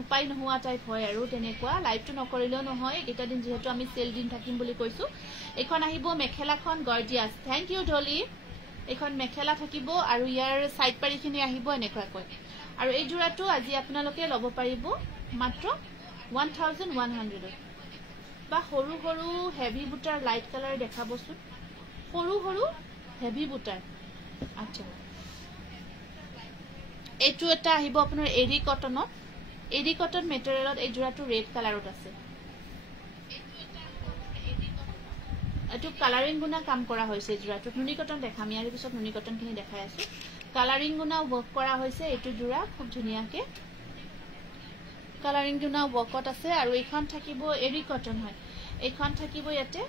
উপায় নোহোৱা টাইপ হয় আৰু তেনেকুৱা লাইভটো নকৰিলেও নহয় এটা দিন যেহেতু আমি সেল দিন থাকিম বুলি কৈছো এখন আহিব মেখেলাখন গৰ্জিয়াস থ্যাংক ইউ ডলি এখন মেখেলা থাকিব আৰু ইয়াৰ সাইড পাৰিখিনি আহিব এনেকুৱাকৈ আৰু এই জোৰাটো আজি আপোনালোকে ল'ব পাৰিব মাত্ৰ 1100 বা সৰু সৰু হেভি বুটাৰ লাইট কালাৰ দেখাবছুন সৰু সৰু হেভি বুটাৰ আচ্ছা এটো এটা আহিব আপোনাৰ এৰি কটন মেটেৰিয়েলত এই জোৰাটো ৰেড কালাৰত আছে এটো কালাৰিং গুণা কাম কৰা হৈছে জোৰাটো নুনি কটন দেখাম ইয়াৰ পিছত নুনি কটনখিনি দেখাই আছো কালাৰিং গুণা ওৱৰ্ক কৰা হৈছে এটো জোৰা খুব ধুনিয়াকে কালাৰিং গুণা ওৱৰ্কত আছে আৰু এইখন থাকিব এৰি কটন হয় এইখন থাকিব ইয়াতে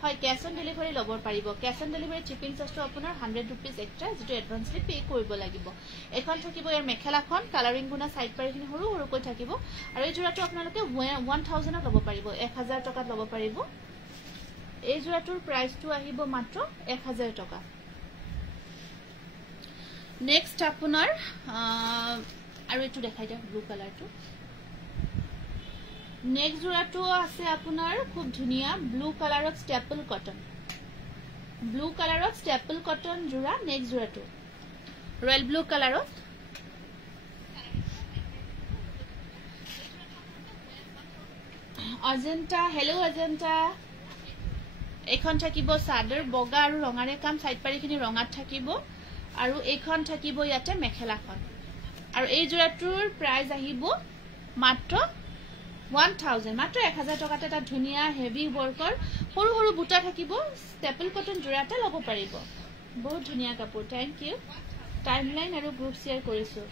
হয় ক্যাশ অন ডেলিভাৰী ল'ব পাৰিব ক্যাশ অন ডেলিভাৰী শিপিং চাৰ্জটো আপোনাৰ 100 रुपीस এক্সট্ৰা যেটো এডভান্সলি পে কৰিব লাগিব এখন থাকিব ইয়াৰ মেখেলাখন কালাৰিং গুণা সাইড পাৰিখিনি সৰু সৰু কৈ থাকিব আৰু এই জোৰাটো আপোনালোকে 1000 ত ল'ব পাৰিব 1000 টকাত ল'ব পাৰিব এই জোড়াটোৰ প্ৰাইসটো আহিব মাত্ৰ 1000 টকা নেক্সট আপোনাৰ আৰু এটো দেখাই দিও ব্লু কালাৰটো নেক্সট জোড়াটো আছে আপোনাৰ খুব ধুনিয়া ব্লু কালাৰত স্টেপল কটন ব্লু কালাৰত স্টেপল কটন জোড়া নেক্সট জোড়াটো ৰয়েল ব্লু কালাৰত অজন্তা হেলো অজন্তা এখন থাকিব সাদৰ বগা আৰু ৰঙাৰে কাম সাইড পাৰিখিনি ৰঙাত থাকিব আৰু এখন থাকিব ইয়াতে মেখেলাখন আৰু এই জোড়াটোৰ প্ৰাইস আহিব মাত্ৰ 1000 মাত্ৰ 1000 টকাতে এটা ধুনিয়া হেভি ওয়াৰ্কৰ সৰু সৰু বুটা থাকিব স্টেপল কটন জোড়াটা ল'ব পাৰিব বহুত ধুনিয়া কাপোৰ থ্যাংক ইউ টাইমলাইন আৰু গ্ৰুপ শেয়াৰ কৰিছো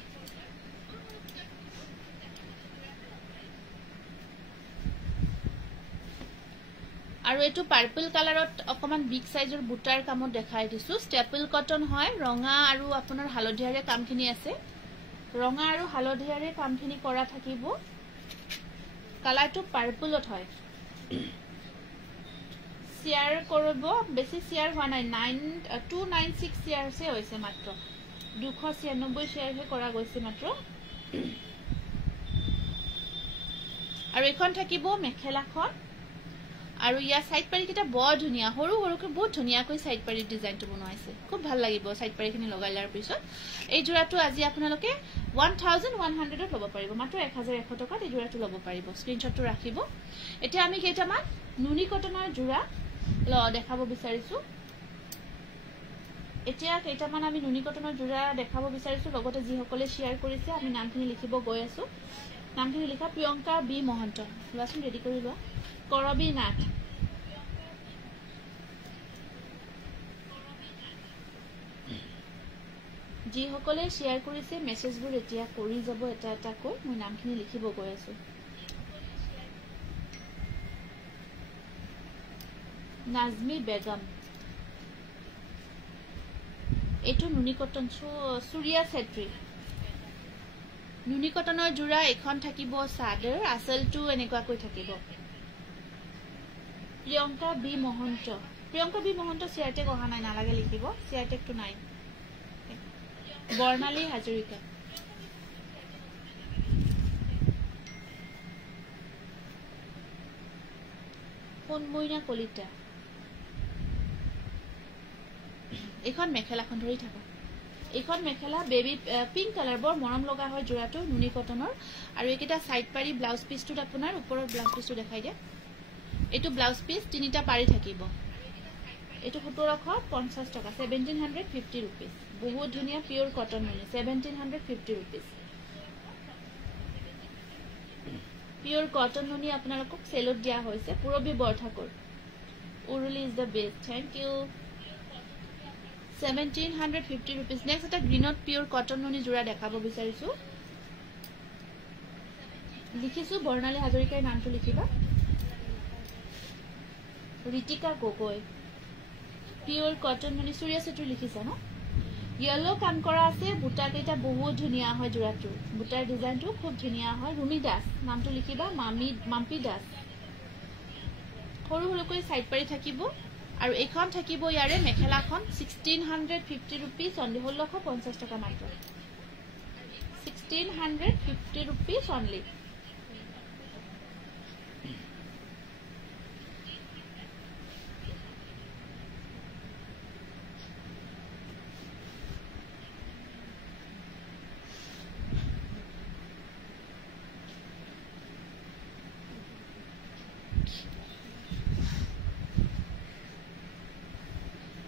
আৰু এটো পাৰ্পল কালাৰত অকমান বিগ সাইজৰ বুটাৰ কামত দেখাই দিছো স্টেপল কটন হয় ৰঙা আৰু আপোনাৰ হালধিয়াৰে কামখিনি আছে ৰঙা আৰু হালধিয়াৰে কামখিনি কৰা থাকিব কালাৰটো পাৰ্পলত হয় শেয়াৰ কৰিব বেছি শেয়াৰ হোৱা নাই 296 শেয়াৰ সে হৈছে মাত্ৰ 296 শেয়াৰ হে কৰা গৈছে মাত্ৰ আৰু এখন থাকিব মেখেলাখন আৰু ইয়া সাইড পাৰি কিটা বৰ ধুনিয়া হৰু হৰুকে বহুত ধুনিয়া কৈ সাইড পাৰি ডিজাইনটো বনাইছে খুব ভাল লাগিব সাইড পাৰিখিনি লগাইলাৰ পিছত এই জোড়াটো আজি আপোনালোকে 1100 ত ল'ব পাৰিব মাত্ৰ 1100 টকাত এই জোড়াটো ল'ব পাৰিব স্ক্ৰিনশ্বটটো ৰাখিব এতিয়া আমি কেইটামান নুনি কটনৰ জোড়া দেখাব বিচাৰিছো এতিয়া কেইটামান আমি নুনি কটনৰ জোড়া দেখাব বিচাৰিছো লগতে যি সকলে শেয়াৰ কৰিছে আমি নামখিনি লিখিব গৈ আছো নামখিনি লিখা প্ৰিয়ংকা বি মহন্ত লাসন ৰেডি কৰি লোৱা কৰবি নাথ যি সকলে শেয়াৰ কৰিছে মেছেজবোৰ এতিয়া কৰি যাব এটা এটা কৈ মই নামখিনি লিখিব গৈ আছো নাজমি বেগম এটো নুনি কটন সূৰ্যা ছেত্ৰী নুনি কটনৰ জোড়া এখন থাকিব সাদৰ আসলটো এনেকুৱা কৈ থাকিব প্ৰিয়ংকা বি মহন্ত সিয়াৰটেক অহা নাই নালাগে লিখিব সিয়াৰটেকটো নাই বৰ্ণালী হাজৰিকা কোনমইনা কলিতা এখন মেখেলাখন ধৰি থাকা এখন মেখেলা বেবি পিংক কালাৰ বৰ মৰম লগা হয় জোড়াটো নুনি কটনৰ আৰু একেটা সাইড পাৰি ব্লাউজ পিসটোত আপোনাৰ ওপৰৰ ব্লাউজ পিসটো দেখাই দিয়া এটো ব্লাউজ পিস তিনিটা পাৰি থাকিব এটো 1750 টকা 1750 रुपीस বহুত ধুনিয়া পিওর কটন নুনি 1750 रुपीस পিওর কটন নুনি আপোনালোকক সেলত দিয়া হৈছে Purobi Borthakur Uruli is the best thank you 1750 rupees next এটা গ্ৰীনত পিওৰ কটন নুনি জোড়া দেখাব বিচাৰিছো লিখিছো বৰ্ণালী হাজৰিকাৰ নামটো লিখিবা ঋতিকা গগৈ পিওৰ কটন নুনি সূৰ্যা ছেত্ৰী লিখিছা ন येलो কাম কৰা আছে বুটা কেইটা বহুত ধুনিয়া হয় জোড়াটো বুটাৰ ডিজাইনটো খুব ধুনিয়া হয় ৰুমি দাস নামটো লিখিবা মাম্পি দাস সৰু সৰুকৈ সাইড পাৰি থাকিব আৰু এখন থাকিব ইয়াৰে মেখেলাখন 1650 रुपीस অনলি 1650 টকা মাত্ৰ 1650 रुपीस অনলি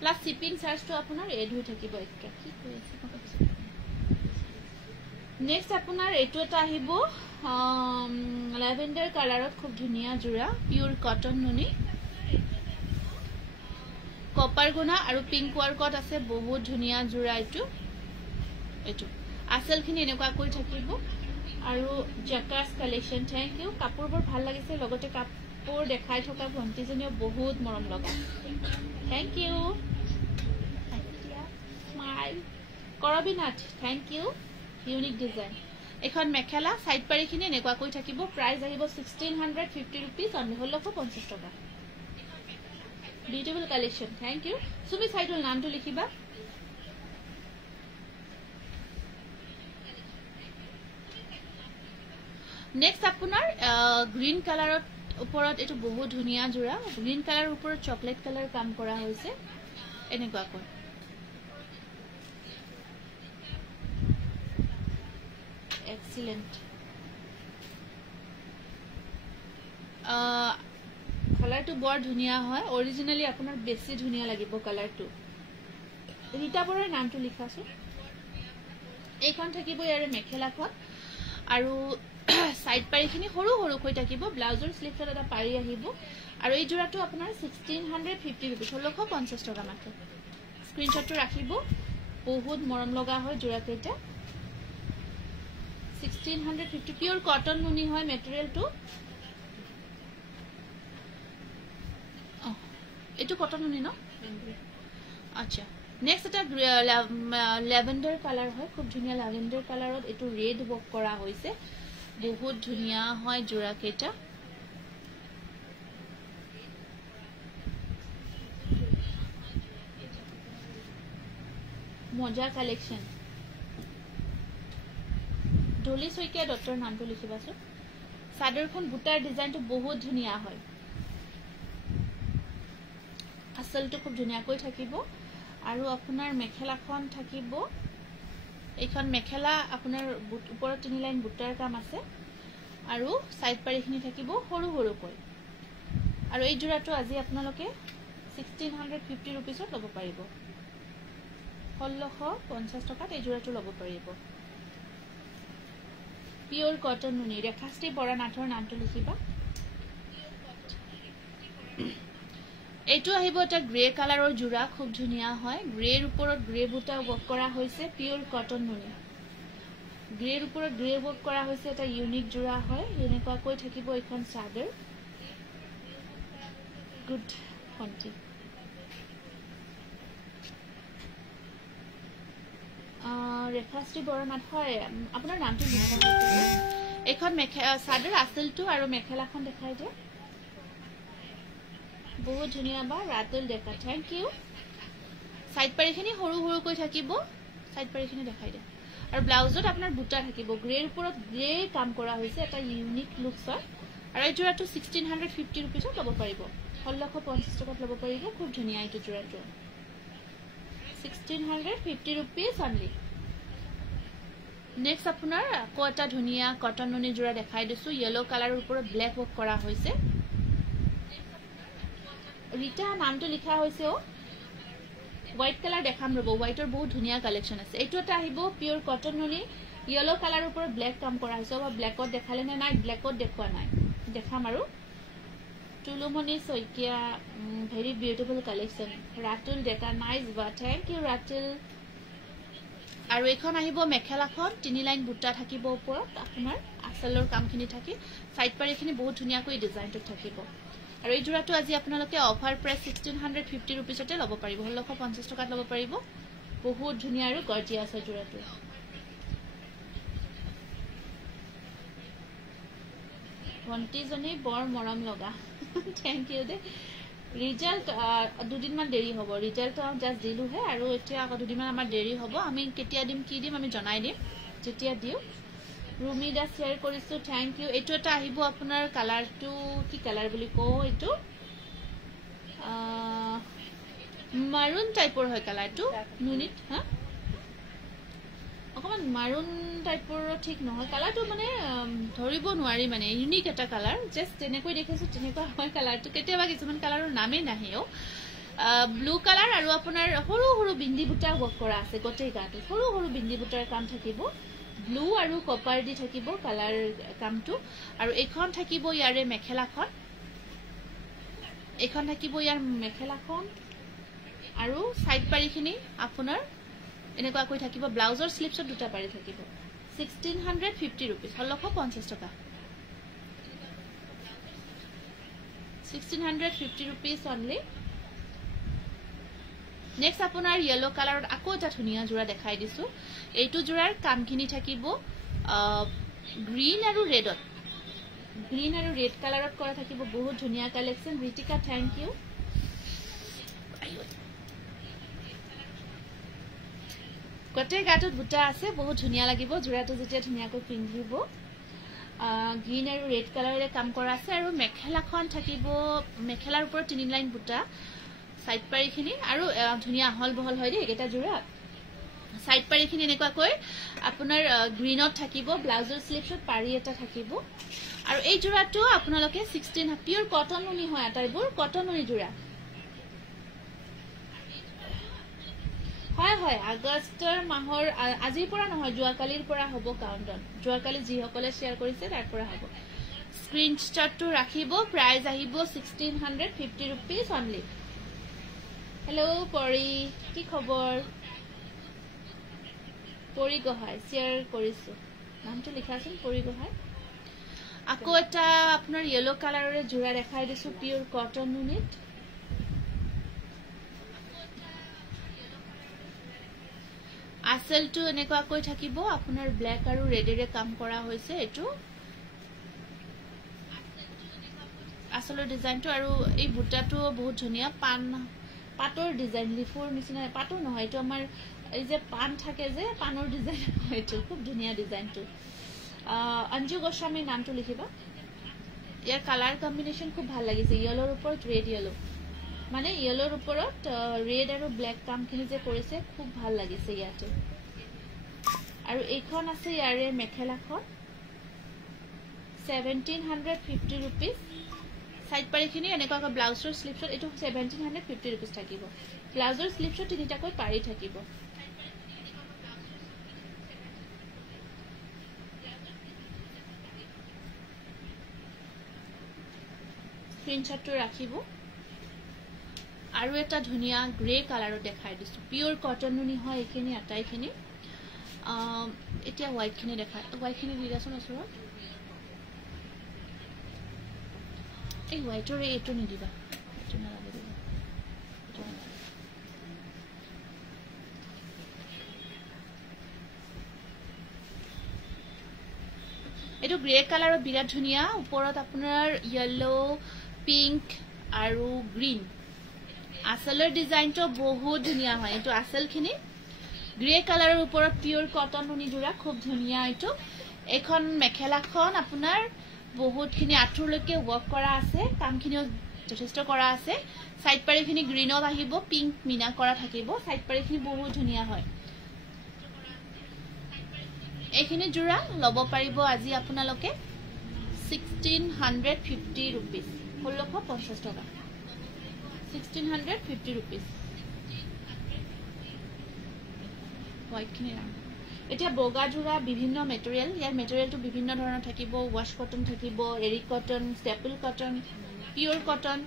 প্লাস শিপিং চাৰ্জটো আপোনাৰ এড হৈ থাকিব এক্সট্ৰা কি কৈ আছে নেক্সট আপোনাৰ এটো এটা আহিব ল্যাভেন্ডাৰ কালাৰত খুব ধুনিয়া জোড়া পিওৰ কটন নুনি কপাৰ গুণা আৰু পিংক ওয়াৰ্কত আছে বহুত ধুনিয়া জোড়া এটো আসলখিনি এনেকুৱা কৈ থাকিব আৰু জাকাস কালেকশন থ্যাংক ইউ কাপোৰবোৰ ভাল লাগিছে লগতে কাপোৰ দেখাই থকা ভন্টিজনীও বহুত মৰম লগা থ্যাংক ইউ স্মাইল কৰবিনাথ থ্যাংক ইউ ইউনিক ডিজাইন এখন মেখেলা সাইড পাৰিখিনি এনেকুৱা কৈ থাকিব প্ৰাইস আহিব 1650 रुपीस অনলি 1650 টকা beautiful collection thank you Sumi সাইডৰ নামটো লিখিবা নেক্সট আপোনাৰ গ্ৰীণ কালাৰৰ ওপৰত এটো বহুত ধুনিয়া জোৰা গ্ৰীণ কালাৰৰ ওপৰত চকলেট কালাৰ কাম কৰা হৈছে এনেকুৱাকৈ এক্সিলেন্ট কালাৰটো বৰ ধুনিয়া হয় অৰিজিনালি আপোনাৰ বেছি ধুনিয়া লাগিব কালাৰটো ৰীতা বৰৰ নামটো লিখাছো এইখন থাকিব ইয়াৰে মেখেলাখন আৰু সাইড পাৰিখিনি সৰু সৰু কৈ থাকিব ব্লাউজৰ স্লিভত এটা পাৰি আহিব আৰু এই জোৰাটো আপোনাৰ 1650 रुपीस 1650 টকা মাত্ৰ স্ক্ৰিনশ্বটটো ৰাখিব বহুত মৰম লগা হয় জোৰা কেইটা 1650 পিওৰ কটন নুনি হয় মেটেৰিয়েলটো এটো কটন নুনি ন আচ্ছা নেক্সট এটা ল্যাভেন্ডার কালার হয় খুব ধুনিয়া ল্যাভেন্ডার কালারত এটো রেড ওয়ার্ক করা হইছে বহুত ধুনিয়া হয় জোড়া কেটা মজা কালেকশন ডলি সৈকিয়া ডক্টৰ নামটো লিখিবাছো সাদৰখন বুটাৰ ডিজাইনটো বহুত ধুনিয়া হয় আসলটো খুব ধুনিয়া কৈ থাকিব আৰু আপোনাৰ মেখেলাখন থাকিব এইখন মেখেলা আপোনাৰ ওপৰত 3 লাইন বুটাৰ কাম আছে আৰু সাইড পাৰিখিনি থাকিব সৰু সৰু কৈ আৰু এই জোৰাটো আজি আপোনালোকে 1650 रुपीसত লব পাৰিব 1650 টকাত এই জোৰাটো লব পাৰিব পিওৰ কটন নুনি ৰেখাশ্ৰী বৰানাথৰ নামটো লিখিবা এইটো আহিব এটা গ্ৰে কালাৰৰ জোৰা খুব ধুনিয়া হয় গ্ৰেৰ ওপৰত গ্ৰে বুটা ওয়াৰ্ক কৰা হৈছে পিওৰ কটন নুনি গ্ৰেৰ ওপৰত গ্ৰে ওয়াৰ্ক কৰা হৈছে এটা ইউনিক জোৰা হয় এনেকুৱা কৈ থাকিব এখন চাদৰ গুড ফন্টি ৰেখাশ্ৰী বৰনাথ হয় আপোনাৰ নামটো লিখা হৈছে এখন চাদৰ আসলটো আৰু মেখেলাখন দেখাই দিয়ে বহুত ধুনিয়া বা ৰাতুল দেখা থ্যাংক ইউ সাইড পাৰিখিনি সৰু সৰু কৈ থাকিব সাইড পাৰিখিনি দেখাই দিয়ে আৰু ব্লাউজত আপোনাৰ বুটা থাকিব গ্ৰেৰ ওপৰত গ্ৰে কাম কৰা হৈছে এটা ইউনিক লুকস হয় আৰু এই জোৰাটো 1650 रुपीसত লব পাৰিব 1650 টকাত লব পাৰিব খুব ধুনিয়া এইটো জোৰাটো 1650 रुपीस অনলি নেক্সট আপোনাৰ আকৌ এটা ধুনিয়া কটন নুনি জোৰা দেখাই দিছো ইয়েলো কালাৰৰ ওপৰত ব্ল্যাক ওয়াৰ্ক কৰা হৈছে ৰীতা নামটো লিখা হৈছে ও হোয়াইট কালাৰ দেখাম ৰব হোয়াইটৰ বহুত ধুনিয়া কালেকশন আছে এইটো এটা আহিব পিওৰ কটন নুনি ইয়েলো কালাৰৰ ওপৰত ব্ল্যাক কাম কৰা হৈছে বা ব্ল্যাকত দেখালে নে নাই ব্ল্যাকত দেখুৱা নাই দেখাম আৰু Tulumoni Saikia very beautiful collection Ratul ডেকা নাইস বা থ্যাংক ইউ ৰাতুল আৰু এখন আহিব মেখেলাখন 3 লাইন বুটা থাকিব ওপৰত আপোনাৰ আসলৰ কামখিনি থাকি সাইড পাৰিখিনি বহুত ধুনিয়াকৈ ডিজাইনটো থাকিব আৰু এই জোৰাটো আজি আপোনালোকে অফাৰ প্ৰাইস 1650 रुपीसতে লব পাৰিব 1650 টকাত লব পাৰিব বহুত ধুনিয়া আৰু গৰ্জিয়াছ আছে জোৰাটো ভন্টিজনী বৰ মৰম লগা থ্যাংক ইউ দে ৰিজাল্ট দুদিন মান দেৰি হ'ব ৰিজাল্ট জাস্ট দিলু হে আৰু এতিয়া আকৌ দুদিন মান আমাৰ দেৰি হ'ব আমি কেতিয়া দিম কি দিম আমি জনাই দিম যেতিয়া দিও রুমিদা শেয়ার কৰিছো থ্যাংক ইউ এটো এটা আহিব আপোনাৰ কালাৰটো কি কালাৰ বুলি কও এটো মাৰুন টাইপৰ হয় কালাৰটো নুনিত হা অকমান মাৰুন টাইপৰ ঠিক নহয় কালাৰটো মানে ধৰিব নোৱাৰি মানে ইউনিক এটা কালাৰ জাস্ট তেনেকৈ দেখিছো তেনেকুৱা হয় কালাৰটো কেতিয়াবা কিছুমান কালাৰৰ নামে নাহেও ব্লু কালাৰ আৰু আপোনাৰ সৰু সৰু বিন্দি বুটা ওয়াৰ্ক কৰা আছে গোটেই গাটো সৰু সৰু বিন্দি বুটাৰ কাম থাকিব ব্লু আৰু কপাৰ দি থাকিব কালাৰ কামটো আৰু এইখন থাকিব ইয়াৰে মেখেলাখন এইখন থাকিব ইয়াৰ মেখেলাখন আৰু সাইড পাৰিখিনি আপোনাৰ এনেকুৱা কৈ থাকিব ব্লাউজৰ স্লিপছত দুটা পাৰি থাকিব 1650 रुपीस 1650 টকা 1650 रुपीस অনলি নেক্সট আপোনাৰ ইয়েলো কালাৰত আকৌ এটা ধুনিয়া জোৰা দেখাই দিছো এইটো জোৰাৰ কামখিনি থাকিব গ্ৰীন আৰু ৰেডত গ্ৰীন আৰু ৰেড কালাৰত কৰা থাকিব বহুত ধুনিয়া কালেকশন ৰিতিকা থ্যাংক ইউ গোটেই গাটোত বুটা আছে বহুত ধুনীয়া লাগিব জোৰাটো যেতিয়া ধুনীয়াকৈ পিন্ধিব গ্ৰীণ আৰু ৰেড কালাৰেৰে কাম কৰা আছে আৰু মেখেলাখন থাকিব মেখেলাৰ ওপৰত 3 লাইন বুটা সাইড পাৰিখিনি আৰু ধুনীয়া হল বহল হয় দেই এটা জোৰা সাইড পাৰিখিনি এনেকুৱাকৈ আপোনাৰ গ্ৰীনত থাকিব ব্লাউজৰ স্লিভছত পাৰি এটা থাকিব আৰু এই জোৰাটো আপোনালোকে 16 পিওৰ কটন উনি হয় আটাইবোৰ কটন উনি জোৰা হয় হয় আগষ্টৰ মাহৰ আজিৰ পৰা নহয় জুৱাকালিৰ পৰা হ'ব কাউন্টডাউন জুৱাকালি যি সকলে শেয়াৰ কৰিছে তাৰ পৰা হ'ব স্ক্ৰিনশ্বটটো ৰাখিব প্ৰাইস আহিব 1650 रुपीस অনলি হেল্ল পৰি কি খবৰ পৰি গহাই শেয়াৰ কৰিছো নামটো লিখাছোন পৰি গহাই আকৌ এটা আপোনাৰ ইয়েলো কালাৰৰে জোৰা দেখাই দিছো পিওৰ কটন উনিট আসলটো এনেকুৱাকৈ থাকিব আপোনাৰ ব্ল্যাক আৰু ৰেডেৰে কাম কৰা হৈছে এটো আসলৰ ডিজাইনটো আৰু এই বুটাটো বহুত ধুনীয়া পাটৰ ডিজাইন লিফৰ নিচিনা পাটৰ নহয় এটো আমাৰ এই যে পান থাকে যে পানৰ ডিজাইন হয়টো খুব ধুনীয়া ডিজাইনটো অঞ্জু গোস্বামী নামটো লিখিবা ইয়াৰ কালাৰ কম্বিনেশন খুব ভাল লাগিছে ইয়েলোৰ ওপৰত ৰেড ইয়েলো মানে ইয়েলোৰ ওপৰত ৰেড আৰু ব্ল্যাক কামখিনি যে কৰিছে খুব ভাল লাগিছে ইয়াতে আৰু এইখন আছে ইয়াৰে মেখেলাখন 1750 रुपीस সাইড পাৰিখিনি এনেকুৱা ব্লাউজৰ স্লিভছত এটো 1750 रुपीस থাকিব ব্লাউজৰ স্লিভছত তিনিটাকৈ পাৰি থাকিব স্ক্ৰিনশ্বটটো ৰাখিব আৰু এটা ধুনীয়া গ্ৰে কালাৰৰ দেখাই দিছো পিওৰ কটন নুনি হয় এখিনি আটাইখিনি এতিয়া হোৱাইট খিনি দেখাই হোৱাইট খিনি দিলাছোন ওচৰত এই হোৱাইটৰ এটো নিদিবা এটো নালাগে দিবা এটো গ্ৰে কালাৰৰ বিৰাট ধুনীয়া ওপৰত আপোনাৰ ইয়েলো পিংক আৰু গ্ৰীন আসলৰ ডিজাইনটো বহুত ধুনীয়া হয় এটো আসলখিনি গ্ৰে কালাৰৰ ওপৰত পিওৰ কটন উনি জোৰা খুব ধুনীয়া এটো এখন মেখেলাখন আপোনাৰ বহুতখিনি আঠুৰলৈকে ওয়াৰ্ক কৰা আছে কামখিনিও যথেষ্ট কৰা আছে সাইড পাৰিখিনি গ্ৰীনত আহিব পিংক মিনা কৰা থাকিব সাইড পাৰিখিনি বহুত ধুনীয়া হয় এইখিনি জোৰা লব পাৰিব আজি আপোনালোকে 1650 रुपीस 1650 টকা 1650 रुपीस হোৱাইট খিনি ৰাম এতিয়া বগা জোৰা বিভিন্ন মেটেৰিয়েল ইয়াৰ মেটেৰিয়েলটো বিভিন্ন ধৰণৰ থাকিব ওয়াশ কটন থাকিব এৰি cotton staple cotton pure cotton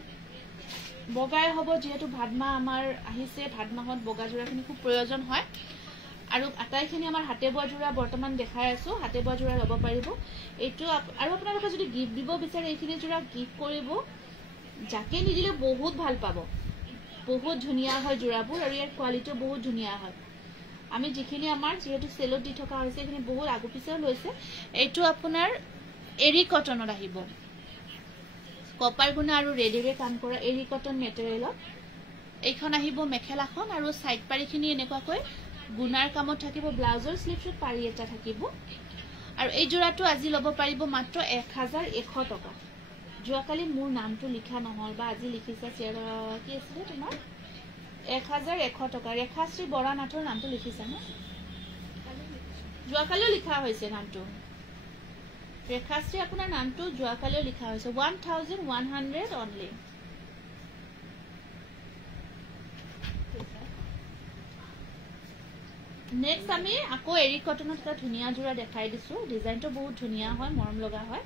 বগাই হ'ব যেহেতু ভাদমা আমাৰ আহিছে ভাদমাহত বগা জোৰাখিনি খুব প্ৰয়োজন হয় আৰু আটাইখিনি আমাৰ হাতে বোৱা জোৰা বৰ্তমান দেখাই আছো হাতে বোৱা জোৰা লব পাৰিব এইটো আৰু আপোনালোকে যদি গিফট দিব বিচাৰে এইখিনি জোৰা গিফট কৰিব যাকে নিদিলে বহুত ভাল পাব বহুত ধুনীয়া হয় জোৰাবোৰ আৰু ইয়াৰ কোৱালিটিও বহুত ধুনীয়া হয় আমি যিখিনি আমাৰ যেহেতু সেলত দি থকা হৈছে এখিনি বহুত আগু পিছে লৈছে এইটো আপোনাৰ এৰি কটনত আহিব কপাৰ গুণা আৰু ৰেডেৰে কাম কৰা এৰি কটন মেটেৰিয়েলত এইখন আহিব মেখেলাখন আৰু সাইড পাৰিখিনি এনেকুৱাকৈ গুণাৰ কামত থাকিব ব্লাউজৰ স্লিভছত পাৰি এটা থাকিব আৰু এই জোৰাটো আজি লব পাৰিব মাত্ৰ 1100 টকা জুৱাকালি মোৰ নামটো লিখা নহল বা আজি লিখিছা কি আছিল তোমাৰ 1100 টকা ৰেখাশ্ৰী বৰানাথৰ নামটো লিখিছা না জুৱাকালিও লিখা হৈছে নামটো ৰেখাশ্ৰী আপোনাৰ নামটো জুৱাকালিও লিখা হৈছে 1100 অনলি নেক্সট আমি আকৌ এৰি কটনত এটা ধুনীয়া জোৰা দেখাই দিছো ডিজাইনটো বহুত ধুনীয়া হয় মৰম লগা হয়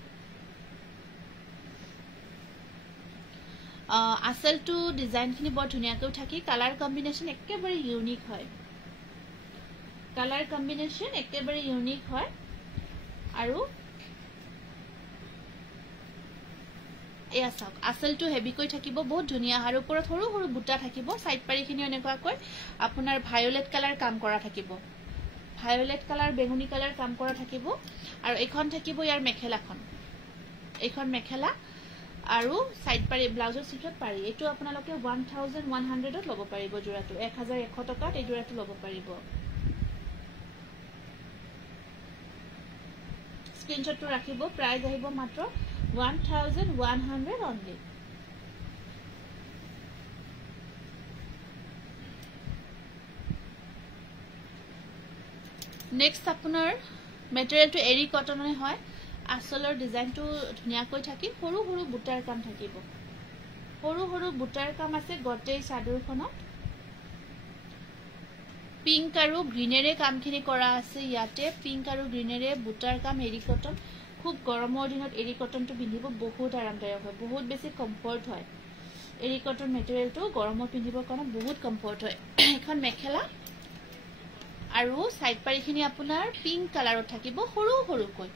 আসলটো ডিজাইনখিনি বৰ ধুনীয়াকৈ থাকি কালাৰ কম্বিনেশন একেবাৰে ইউনিক হয় কালাৰ কম্বিনেশন একেবাৰে ইউনিক হয় আৰু এয়া চাওক আসলটো হেভিকৈ থাকিব বহুত ধুনীয়া আৰু ওপৰত সৰু সৰু বুটা থাকিব সাইড পাৰিখিনি এনেকুৱাকৈ আপোনাৰ ভায়োলেট কালাৰ কাম কৰা থাকিব ভায়োলেট কালাৰ বেগুনি কালাৰ কাম কৰা থাকিব আৰু এখন থাকিব ইয়াৰ মেখেলাখন এইখন মেখেলা আৰু সাইড পাৰি ব্লাউজৰ স্লিভত পাৰি এটো আপোনালোকে 1100 ত লব পাৰিব জোৰাটো 1100 টকাত এই জোৰাটো লব পাৰিব স্ক্ৰিনশ্বটটো ৰাখিব প্ৰাইস আহিব মাত্ৰ 1100 অনলি নেক্সট আপোনাৰ মেটেৰিয়েলটো এৰি কটনৰে হয় আসলৰ ডিজাইনটো ধুনিয়াকৈ থাকি সৰু সৰু বুটাৰ কাম থাকিব সৰু সৰু বুটাৰ কাম আছে গটেই চাদৰখনত পিংক আৰু গ্ৰীনেৰে কামখিনি কৰা আছে ইয়াতে পিংক আৰু গ্ৰীনেৰে বুটাৰ কাম এৰি কটন খুব গৰমৰ দিনত এৰি কটনটো পিন্ধিব বহুত আৰামদায়ক হয় বহুত বেছি কমফৰ্ট হয় এৰি কটন মেটেৰিয়েলটো গৰমত পিন্ধিবৰ কাৰণে বহুত কমফৰ্ট হয় এখন মেখেলা আৰু সাইড পাৰিখিনি আপোনাৰ পিংক কালাৰত থাকিব সৰু সৰুকৈ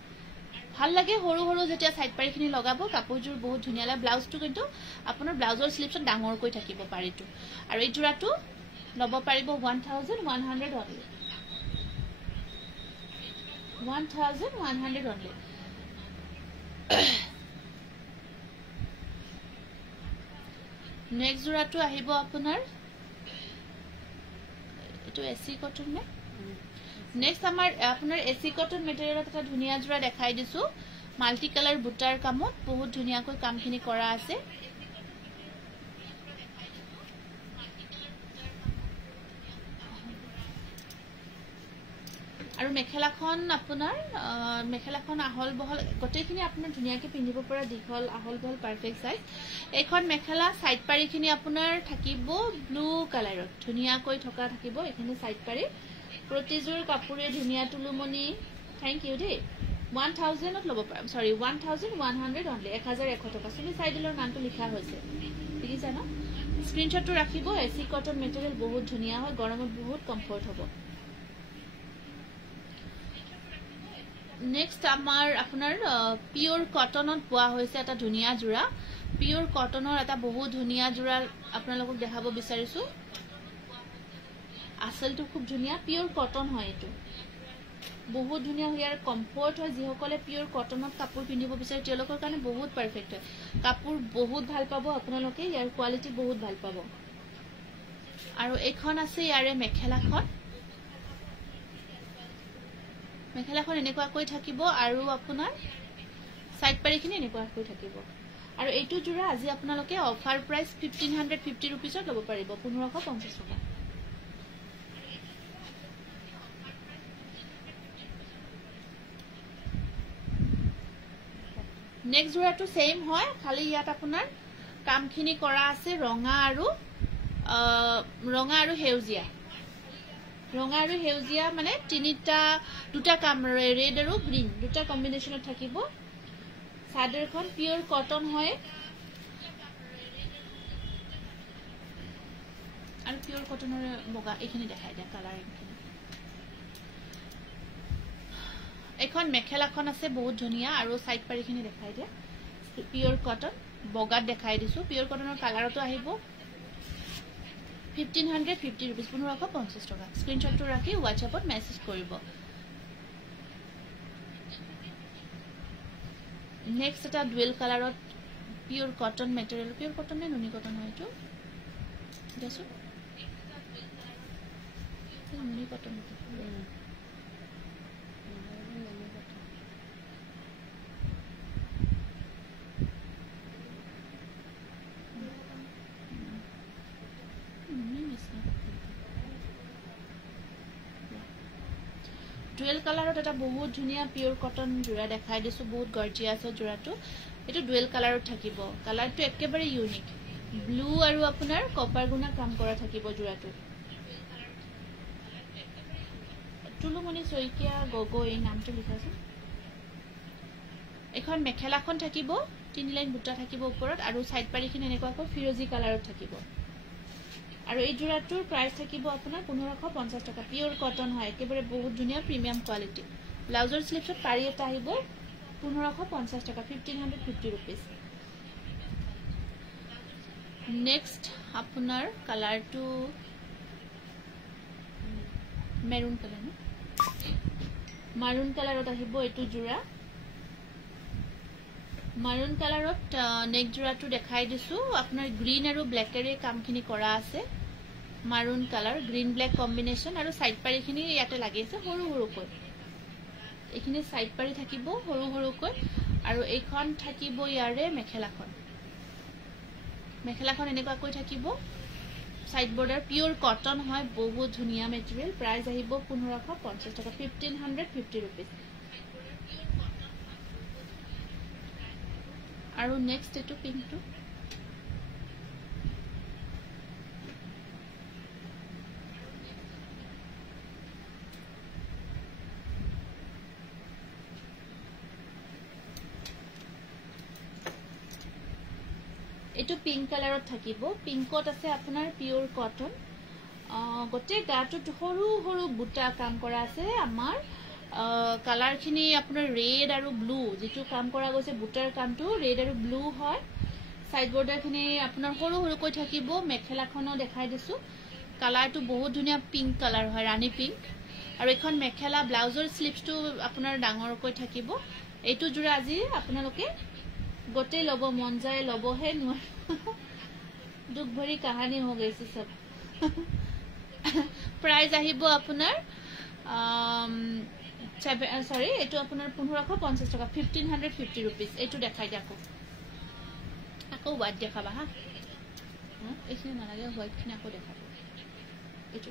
ভাল লাগে সৰু সৰু যেতিয়া সাইড পাৰিখিনি লগাব কাপোৰজোৰ বহুত ধুনিয়া লাগে ব্লাউজটো কিন্তু আপোনাৰ ব্লাউজৰ স্লিপছত ডাঙৰকৈ থাকিব পাৰিটো আৰু এই জোৰাটো লব পাৰিব 1100 অনলি 1100 অনলি নেক্সট জোৰাটো আহিব আপোনাৰ এটো এসি কটন নে নেক্সট আমাৰ আপোনাৰ এসি কটন মেটেৰিয়েলত এটা ধুনিয়া জোৰা দেখাই দিছো মাল্টি কালাৰ বুটাৰ কামত বহুত ধুনিয়াকৈ কামখিনি কৰা আছে আৰু মেখেলাখন আপোনাৰ মেখেলাখন আহল বহল গটেইখিনি আপোনাৰ ধুনিয়াকৈ পিন্ধিব পৰা দীঘল আহল বহল পাৰফেক্ট সাইজ এইখন মেখেলা সাইড পাৰিখিনি আপোনাৰ থাকিব ব্লু কালাৰত ধুনিয়াকৈ থকা থাকিব এখানে সাইড পাৰি প্ৰতিজোৰ কাপোৰে ধুনিয়া তুলুমনি থ্যাংক ইউ দে 1000 ত লব পাম সৰি 1100 অনলি 1100 টকা তুমি সাইডলৰ নামটো লিখা হৈছে ঠিক আছে না স্ক্ৰিনশ্বটটো ৰাখিব এসি কটন মেটেৰিয়েল বহুত ধুনিয়া হয় গৰমত বহুত কমফৰ্ট হ'ব নেক্সট আমাৰ আপোনাৰ পিওৰ কটনত পোৱা হৈছে এটা ধুনিয়া জোৰা পিওৰ কটনৰ এটা বহুত ধুনিয়া জোৰা আপোনালোকক দেখাব বিচাৰিছো আসলটো খুব ধুনিয়া পিওৰ কটন হয় এটো বহুত ধুনিয়া হয় আৰু কমফৰ্ট হয় যিসকলে পিওৰ কটনত কাপোৰ পিন্ধিব বিচাৰে তেওঁলোকৰ কাৰণে বহুত পাৰফেক্ট হয় কাপোৰ বহুত ভাল পাব আপোনালোকে ইয়াৰ কোৱালিটি বহুত ভাল পাব আৰু এখন আছে ইয়াৰে মেখেলাখন মেখেলাখন এনেকুৱাকৈ থাকিব আৰু আপোনাৰ সাইড পাৰিখিনি এনেকুৱাকৈ থাকিব আৰু এইটো জোৰা আজি আপোনালোকে অফাৰ প্ৰাইস 1550 रुपीसত লব পাৰিব 1550 টকা নেক্সট জোৰাটো সেম হয় খালি ইয়াত আপোনাৰ কামখিনি কৰা আছে ৰঙা আৰু হেউজিয়া ৰঙা আৰু হেউজিয়া মানে দুটা কাম ৰেড আৰু গ্ৰীন দুটা কম্বিনেশনত থাকিব চাদৰখন পিওৰ কটন হয় আৰু পিওৰ কটনৰ বগা এইখিনি দেখাই দিয়া কালাৰ এখন মেখেলাখন আছে বহুত ধুনিয়া আৰু সাইড পাৰিখিনি দেখাই দিয়া পিওৰ কটন বগাত দেখাই দিছো পিওৰ কটনৰ কালাৰটো আহিব 1550 रुपीस 1550 टका स्क्रीनशॉट राखी व्हाट्सएपत मेसेज करिब नेक्स्ट এটা ডুৱেল কালাৰত pure cotton material pure cotton নে নুনি কটন হয় এটো দেখো নুনি কটন ডুৱেল কালাৰত এটা বহুত ধুনিয়া পিওৰ কটন জোৰা দেখাই দিছো বহুত গৰ্জিয়াস জোৰাটো এটো ডুৱেল কালাৰত থাকিব কালাৰটো একেবাৰে ইউনিক ব্লু আৰু আপোনাৰ কপাৰ গুণা কাম কৰা থাকিব জোৰাটো তুলুমনি সৈকিয়া গগৈ নামটো লিখাছে এখন মেখেলাখন থাকিব 3 লাইন বুটা থাকিব ওপৰত আৰু সাইড পাৰিখিনি এনেকুৱাকৈ ফিৰোজি কালাৰত থাকিব আৰু এই জোৰাটোৰ প্ৰাইস থাকিব আপোনাৰ 1550 টকা পিওৰ কটন হয় একেবাৰে বহুত ধুনিয়া প্ৰিমিয়াম কোৱালিটি ব্লাউজৰ স্লিপছত পাৰি এটা আহিব 1550 টকা 1550 रुपीस নেক্সট আপোনাৰ কালাৰটো মেৰুন কালাৰ ন মাৰুন কালাৰত আহিব এটো জোৰা মাৰুন কালাৰত নেক্সট জোৰাটো দেখাই দিছো আপোনাৰ গ্ৰীন আৰু ব্ল্যাকেৰে কামখিনি কৰা আছে মাৰুন কালাৰ গ্ৰীন ব্ল্যাক কম্বিনেশন আৰু সাইড পাৰিখিনি ইয়াতে লাগি আছে সৰু সৰুকৈ এইখিনি সাইড পাৰি থাকিব হৰু হৰুকৈ আৰু এইখন থাকিব ইয়াৰে মেখেলাখন এনেকুৱাকৈ থাকিব সাইড বৰ্ডাৰ পিওৰ কটন হয় বহুত ধুনিয়া মেটেৰিয়েল প্ৰাইস আহিব 1550 টকা 1550 रुपीस আৰু নেক্সট এটো পিংকটো এটো পিংক কালাৰত থাকিব পিংকত আছে আপোনাৰ পিওৰ কটন গটে গাটো হৰু হৰু বুটা কাম কৰা আছে আমাৰ কালাৰ খিনি আপোনাৰ ৰেড আৰু ব্লু যেটো কাম কৰা গৈছে বুটাৰ কামটো ৰেড আৰু ব্লু হয় সাইড বৰ্ডাৰ খিনি আপোনাৰ হৰু হৰু কৈ থাকিব মেখেলাখনো দেখাই দিছো কালাৰটো বহুত ধুনিয়া পিংক কালাৰ হয় ৰানী পিংক আৰু এখন মেখেলা ব্লাউজৰ স্লিপছটো আপোনাৰ ডাঙৰ কৈ থাকিব এইটো জোৰা আজি আপোনালোকে গোটে লব মন যায় লবহে নোৱাৰ দুখ ভৰি কাহানি হৈ গৈছে সব প্ৰাইস আহিব আপোনাৰ সৰি এটো আপোনাৰ 1550 টকা 1550 रुपीस এটো দেখাই দিও আকৌ হোৱাইট দেখাবা হা এইখিনি নালাগে হোৱাইট খিনি আকৌ দেখাব এটো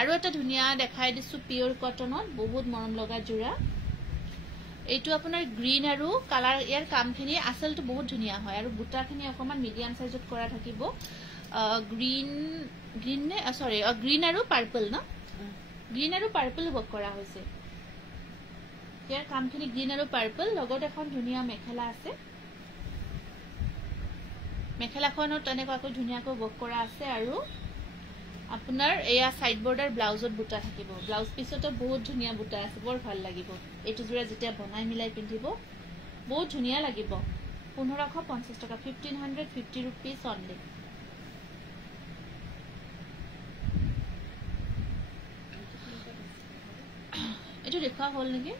আৰু এটা ধুনিয়া দেখাই দিছো পিওৰ কটনত বহুত মৰম লগা জোৰা এইটো আপোনাৰ গ্ৰীন আৰু কালাৰ ইয়াৰ কামখিনি আসলটো বহুত ধুনিয়া হয় আৰু বুটাখিনি অকমান মিডিয়াম সাইজত কৰা থাকিব গ্ৰীন নে সৰি গ্ৰীন আৰু পাৰ্পল না গ্ৰীন আৰু পাৰ্পল ওয়াৰ্ক কৰা হৈছে ইয়াৰ কামখিনি গ্ৰীন আৰু পাৰ্পল লগত এখন ধুনিয়া মেখেলা আছে মেখেলাখনত এনেকুৱাকৈ ধুনিয়াকৈ ওয়াৰ্ক কৰা আছে আৰু আপোনাৰ এয়া সাইড বৰ্ডাৰ ব্লাউজত বুটা থাকিব ব্লাউজ পিছতো বহুত ধুনিয়া বুটা আছে বৰ ভাল লাগিব এটো জোৰা যেতিয়া বনাই মিলাই পিন্ধিব বহুত ধুনিয়া লাগিব 1550 টকা 1550 रुपीस অনলি এটো দেখা হল নেকি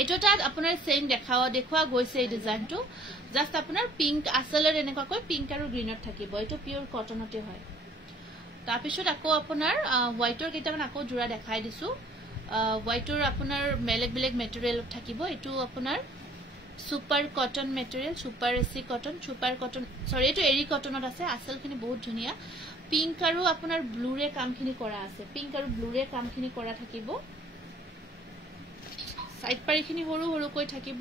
এটোটা আপোনাৰ সেম দেখুৱা গৈছে এই ডিজাইনটো জাস্ট আপোনাৰ পিংক আসলৰ এনেকুৱাকৈ পিংক আৰু গ্ৰীনত থাকিব এটো পিওৰ কটনতে হয় তাৰ পিছত আকৌ আপোনাৰ হোৱাইটৰ কেইটামান আকৌ জোৰা দেখাই দিছো হোৱাইটৰ আপোনাৰ বেলেগ বেলেগ মেটেৰিয়েল থাকিব এটো আপোনাৰ super cotton material super AC cotton সৰি এটো এৰি কটনত আছে আসলখিনি বহুত ধুনিয়া পিংক আৰু আপোনাৰ ব্লুৰে কামখিনি কৰা আছে পিংক আৰু ব্লুৰে কামখিনি কৰা থাকিব সাইড পাৰিখিনি হৰু হৰু কৈ থাকিব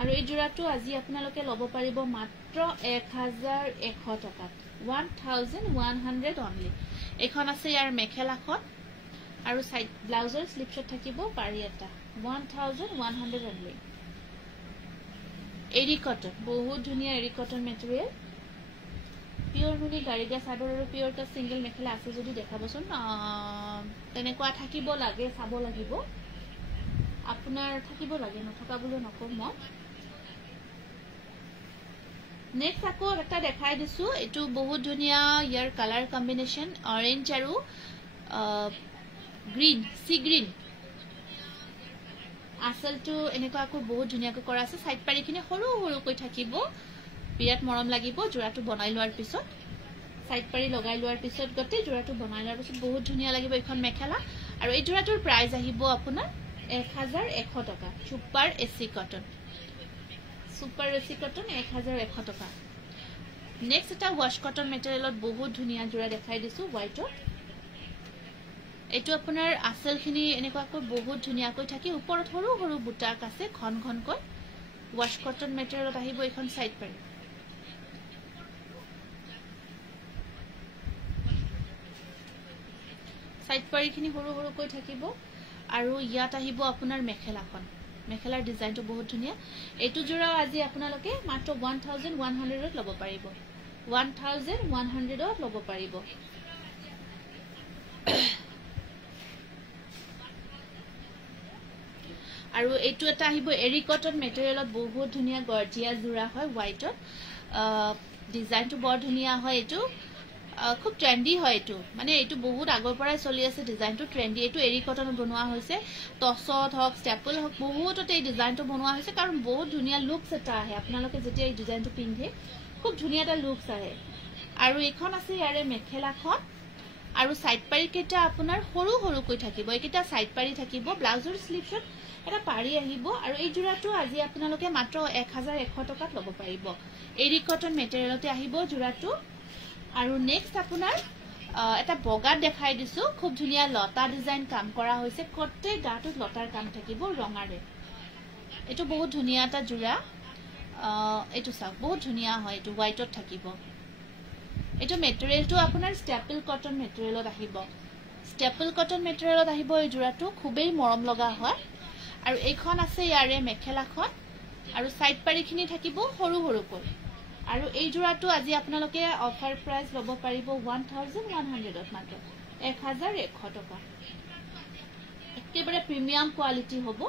আৰু এই জোৰাটো আজি আপোনালোকে লব পাৰিব মাত্ৰ 1100 টকাত 1100 অনলি এখন আছে ইয়াৰ মেখেলাখন আৰু সাইড ব্লাউজৰ স্লিপছত থাকিব পাৰি এটা 1100 অনলি এৰি কটন বহুত ধুনিয়া এৰি কটন মেটেৰিয়েল পিওৰ নুনি গাড়িগা সাদৰ আৰু পিওৰ কা সিঙ্গেল মেখেলা আছে যদি দেখাবচোন তেনেকুৱা থাকিব লাগে চাব লাগিব আপোনাৰ থাকিব লাগে নথকা বুলি নকম মই নেক্সট আকৌ এটা দেখাই দিছো এটো বহুত ধুনিয়া ইয়াৰ কালাৰ কম্বিনেশন অৰেঞ্জ আৰু গ্ৰীন সি গ্ৰীন আসলটো এনেকুৱাকৈ বহুত ধুনিয়াকৈ কৰা আছে সাইড পাৰিখিনি হৰু হৰুকৈ থাকিব বিৰাট মৰম লাগিব জোৰাটো বনাই লোৱাৰ পিছত সাইড পাৰি লগাই লোৱাৰ পিছত গতে জোৰাটো বনাই লোৱাৰ পিছত বহুত ধুনিয়া লাগিব এখন মেখেলা আৰু এই জোৰাটোৰ প্ৰাইস আহিব আপোনাৰ 1100 টকা সুপাৰ এসি কটন 1100 টকা নেক্সট এটা ওয়াশ কটন মেটেৰিয়েলত বহুত ধুনিয়া জোৰা দেখাই দিছো হোৱাইটৰ এটো আপোনাৰ আসলখিনি এনেকুৱাকৈ বহুত ধুনিয়াকৈ থাকি ওপৰত হৰু হৰু বুটাক আছে ঘন ঘনকৈ ওয়াশ কটন মেটেৰিয়েলত আহিব এখন সাইড পাৰি সাইড পাৰিখিনি হৰু হৰু কৈ থাকিব আৰু ইয়াত আহিব আপোনাৰ মেখেলাখন মেখেলাৰ ডিজাইনটো বহুত ধুনিয়া এটো জোৰা আজি আপোনালোকে মাত্ৰ 1100 ত লব পাৰিব 1100 ত লব পাৰিব আৰু এটো এটা আহিব এৰি কটন মেটেৰিয়েলত বহুত ধুনিয়া গৰ্জিয়া জোৰা হয় হোৱাইটত ডিজাইনটো বৰ ধুনিয়া হয় এটো খুব ট্ৰেন্ডি হয় এটো মানে এটো বহুত আগৰ পৰাই চলি আছে ডিজাইনটো ট্ৰেন্ডি এটো এৰি কটনত বনোৱা হৈছে টছত হক ষ্টেপল হক বহুততে এই ডিজাইনটো বনোৱা হৈছে কাৰণ বহুত ধুনিয়া লুকস এটা আহে আপোনালোকে যেতিয়া এই ডিজাইনটো পিন্ধে খুব ধুনিয়া এটা লুকস আহে আৰু এখন আছে ইয়াৰে মেখেলাখন আৰু সাইড পাৰি কেটা আপোনাৰ সৰু সৰু কৈ থাকিব এইকেটা সাইড পাৰি থাকিব ব্লাউজৰ স্লিভছত এটা পাৰি আহিব আৰু এই জোৰাটো আজি আপোনালোকে মাত্ৰ 1100 টকাত ল'ব পাৰিব এৰি কটন মেটেৰিয়েলতে আহিব জোৰাটো আৰু নেক্সট আপোনাৰ এটা বগা দেখাই দিছো খুব ধুনিয়া লতা ডিজাইন কাম কৰা হৈছে কটে গাটোত লতাৰ কাম থাকিব ৰঙাৰে এটো বহুত ধুনিয়া এটা জোৰা এটো চাওক বহুত ধুনিয়া হয় এটো হোৱাইটত থাকিব এটো মেটেৰিয়েলটো আপোনাৰ ষ্টেপল কটন মেটেৰিয়েলত আহিব ষ্টেপল কটন মেটেৰিয়েলত আহিব এই জোৰাটো খুবেই মৰম লগা হয় আৰু এইখন আছে ইয়াৰে মেখেলাখন আৰু সাইড পাৰিখিনি থাকিব সৰু সৰুকৈ আৰু এই জোৰাটো আজি আপোনালোকে অফাৰ প্ৰাইস ল'ব পাৰিব 1100ত মাত্ৰ 1100 টকা একেবাৰে প্ৰিমিয়াম কোৱালিটি হ'ব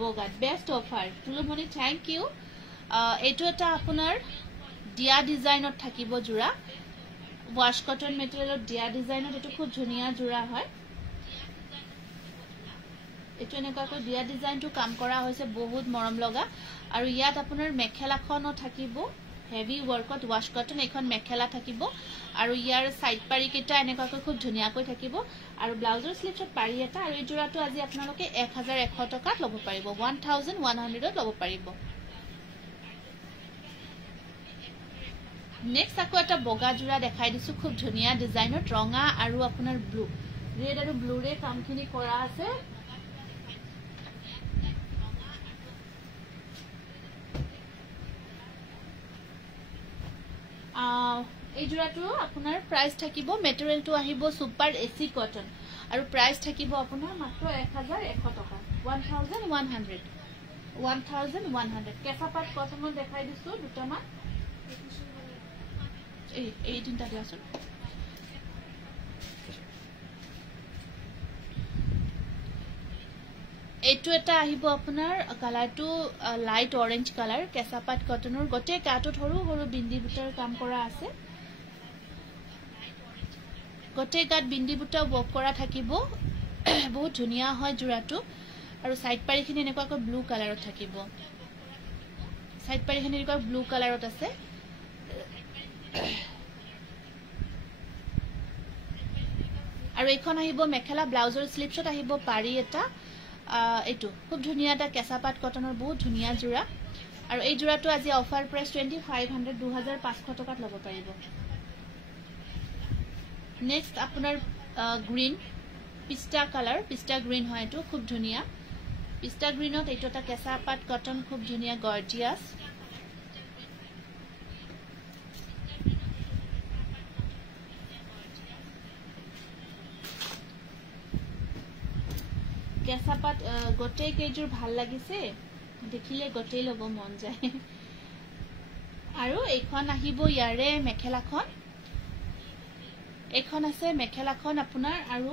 বগাত বেষ্ট অফাৰ তুলুমনি থ্যাংক ইউ এটো এটা আপোনাৰ দিয়া ডিজাইনত থাকিব জোৰা ওয়াশ কটন মেটেৰিয়েলত দিয়া ডিজাইনত এটো খুব ধুনিয়া জোৰা হয় এটো এনেকুৱাকৈ দিয়া ডিজাইনটো কাম কৰা হৈছে বহুত মৰম লগা আৰু ইয়াত আপোনাৰ মেখেলাখনো থাকিব হেভি ওয়াৰ্কত ওয়াশ কটন এখন মেখেলা থাকিব আৰু ইয়াৰ সাইড পাৰি কেটা এনেকুৱাকৈ খুব ধুনিয়াকৈ থাকিব আৰু ব্লাউজৰ স্লিভছত পাৰি এটা আৰু এই জোৰাটো আজি আপোনালোকে 1100 টকাত ল'ব পাৰিব 1100ত ল'ব পাৰিব নেক্সট আকৌ এটা বগা জোৰা দেখাই দিছো খুব ধুনিয়া ডিজাইনত ৰঙা আৰু আপোনাৰ ব্লু ৰেড আৰু ব্লু ৰে কামখিনি কৰা আছে এই জোৰাটো আপোনাৰ প্ৰাইস থাকিব মেটেৰিয়েলটো আহিব সুপাৰ এসি কটন আৰু প্ৰাইস থাকিব আপোনাৰ মাত্ৰ 1100 টকা 1100 কেঁচা পাট কটনত দেখাই দিছো দুটামান এই তিনটা দিয়াচোন এইটো এটা আহিব আপোনাৰ কালাৰটো লাইট অৰেঞ্জ কালাৰ কেঁচা পাট কটনৰ গটে কাটত সৰু সৰু বিন্দি বুটাৰ কাম কৰা আছে গটে কাট বিন্দি বুটা ওয়াৰ্ক কৰা থাকিব বহুত ধুনিয়া হয় জোৰাটো আৰু সাইড পাৰিখিনি এনেকুৱাকৈ ব্লু কালাৰত থাকিব সাইড পাৰিখিনি এনেকুৱা ব্লু কালাৰত আছে আৰু এইখন আহিব মেখেলা ব্লাউজৰ স্লিভছত আহিব পাৰি এটা এটো খুব ধুনিয়া এটা কেঁচা পাট কটনৰ বহুত ধুনিয়া জোৰা আৰু এই জোৰাটো আজি অফাৰ প্ৰাইস 2500 টকাত ল'ব পাৰিব নেক্সট আপোনাৰ গ্ৰীন পিস্তা কালাৰ পিস্তা গ্ৰীন হয় এটো খুব ধুনিয়া পিস্তা গ্ৰীনত এটো এটা কেঁচা পাট কটন খুব ধুনিয়া গৰ্জিয়াস কেঁচা পাট গটে কেইজোৰ ভাল লাগিছে দেখিলে গটেই ল'ব মন যায় আৰু এইখন আহিব ইয়াৰে মেখেলাখন এইখন আছে মেখেলাখন আপোনাৰ আৰু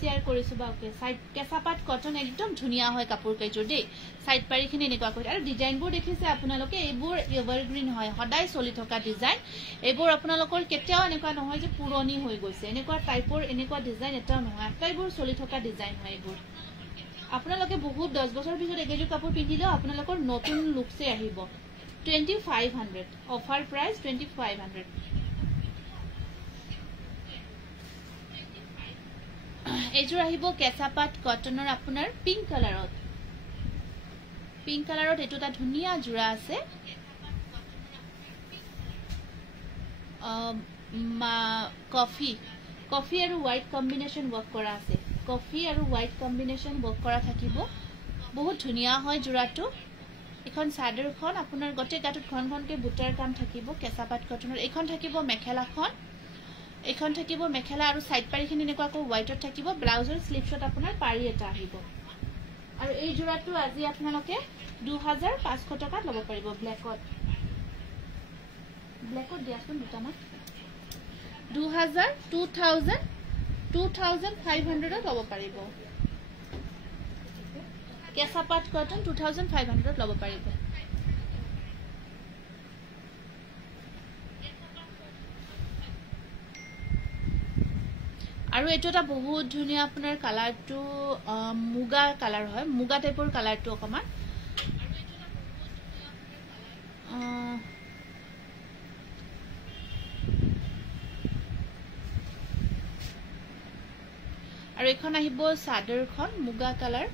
শেয়াৰ কৰিছো বাকে সাইড কেঁচা পাট কটন একদম ধুনিয়া হয় কাপোৰ কেইজোৰ দেই সাইড পাৰিখিনি এনেকুৱা কৰি আৰু ডিজাইনবোৰ দেখিছে আপোনালোকে এইবোৰ এভাৰগ্ৰীন হয় সদায় চলি থকা ডিজাইন এইবোৰ আপোনালোকৰ কেতিয়াও এনেকুৱা নহয় যে পুৰণি হৈ গৈছে এনেকুৱা টাইপৰ এনেকুৱা ডিজাইন এটাও নহয় আটাইবোৰ চলি থকা ডিজাইন হয় এইবোৰ আপোনালোকে বহুত 10 বছৰ পিছত একেজোৰ কাপোৰ পিন্ধিলেও আপোনালোকৰ নতুন লুকছে আহিব 2500 অফাৰ প্ৰাইস 2500 এইজোৰ আহিব কেঁচা পাট কটনৰ আপোনাৰ পিংক কালাৰত এটো এটা ধুনিয়া জোৰা আছে কফি আৰু হোৱাইট কম্বিনেশন ওয়াৰ্ক কৰা আছে কফি আৰু হোৱাইট কম্বিনেশন ওয়াৰ্ক কৰা থাকিব বহুত ধুনিয়া হয় জোৰাটো এখন চাদৰখন আপোনাৰ গটে গাটত ঘনঘনকে বুটাৰ কাম থাকিব কেঁচা পাট কটনৰ এইখন থাকিব মেখেলাখন এইখন থাকিব মেখেলা আৰু সাইড পাৰিখিনি এনেকুৱাকৈ হোৱাইটত থাকিব ব্লাউজৰ স্লিভছত আপোনাৰ পাৰি এটা আহিব আৰু এই জোৰাটো আজি আপোনালোকে 2500 টকাত ল'ব পাৰিব ব্লেকত দিয়াচোন দুটামান 2500 ল'ব পাৰিব কেঁচা পাট কটন 2500 ল'ব পাৰিব আৰু এটো এটা বহুত ধুনিয়া আপোনাৰ কালাৰটো মুগা কালাৰ হয় মুগা টাইপৰ কালাৰটো অকমান আৰু এখন আহিব চাদৰখন মুগা কালাৰ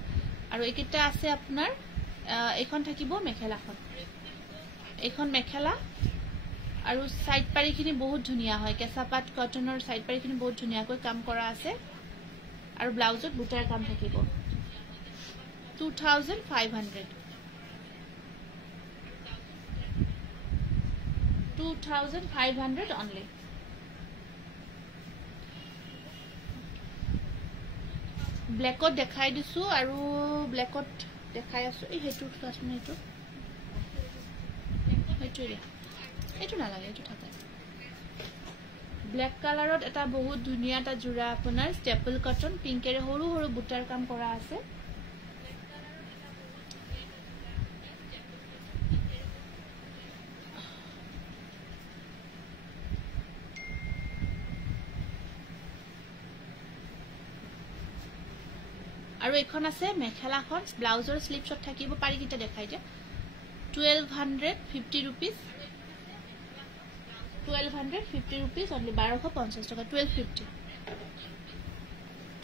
আৰু এইকেইটা আছে আপোনাৰ এখন থাকিব মেখেলাখন এখন মেখেলা আৰু সাইড পাৰিখিনি বহুত ধুনিয়া হয় কেঁচাপাত কটনৰ সাইড পাৰিখিনি বহুত ধুনিয়াকৈ কাম কৰা আছে আৰু ব্লাউজত বুটাৰ কাম থাকিব 2500 only ব্ল্যাকত দেখাই দিছো আৰু ব্ল্যাকত দেখাই আছো এই হেতু কাশ্মীৰ হেতু এইটো নালাগে এইটো থাকে ব্ল্যাক কালাৰত এটা বহুত ধুনিয়া এটা জোৰা আপোনাৰ ষ্টেপল কটন পিংকেৰে সৰু সৰু বুটাৰ কাম কৰা আছে আৰু এখন আছে মেখেলাখন ব্লাউজৰ স্লিপছত থাকিব পাৰি কিটা দেখাই দে 1250 rupees 1250 rupees only 1250 টাকা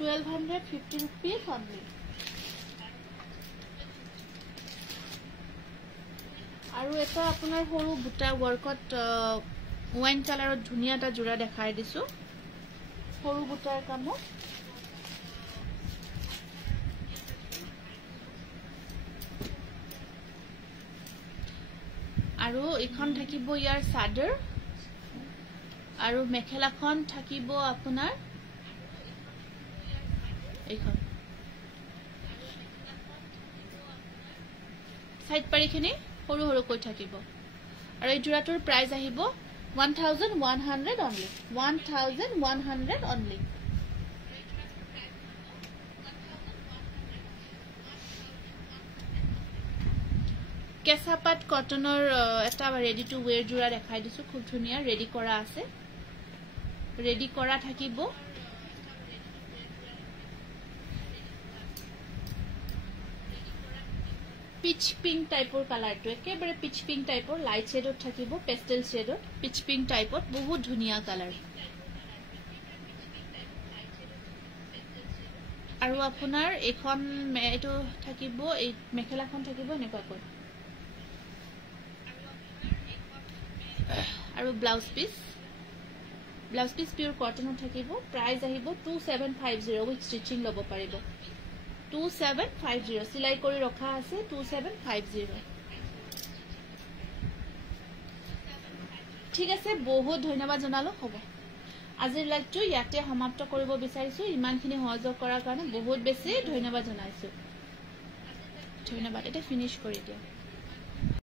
1250 rupees only আৰু এটা আপোনাৰ সৰু বুটা ওয়াৰ্কত ওয়াইন কালাৰত ধুনিয়া এটা জোৰা দেখাই দিছো সৰু বুটাৰ কামত আৰু এখন থাকিব ইয়াৰ চাদৰ আৰু মেখেলাখন থাকিব আপোনাৰ এইখন সাইড পাৰিখিনি সৰু সৰু কৈ থাকিব আৰু এই জোৰাটোৰ প্ৰাইস আহিব 1100 only 1100 only কেঁচাপাত কটনৰ এটা ৰেডি টু ওয়্যাৰ জোৰা দেখাই দিছো খুব ধুনিয়া ৰেডি কৰা আছে ৰেডি কৰা থাকিব পিচ পিংক টাইপৰ কালাৰটো একেবাৰে পিচ পিংক টাইপৰ লাইট শেডত থাকিব পেস্টেল শেডত পিচ পিংক টাইপত বহুত ধুনিয়া কালাৰ আৰু আপোনাৰ এখন এটো থাকিব এই মেখেলাখন থাকিব এনেকুৱাকৈ আৰু ব্লাউজ পিস পিওৰ কটনত থাকিব প্ৰাইস আহিব 2750 উইথ স্টিচিং লব পাৰিব 2750 সিলাই কৰি ৰখা আছে 2750 ঠিক আছে বহুত ধন্যবাদ জনালো হ'ব আজিৰ লাইভটো ইয়াতে সমাপ্ত কৰিব বিচাৰিছো ইমানখিনি সহযোগ কৰাৰ কাৰণে বহুত বেছি ধন্যবাদ জনাইছো ধন্যবাদ এটা ফিনিশ কৰি দিয়া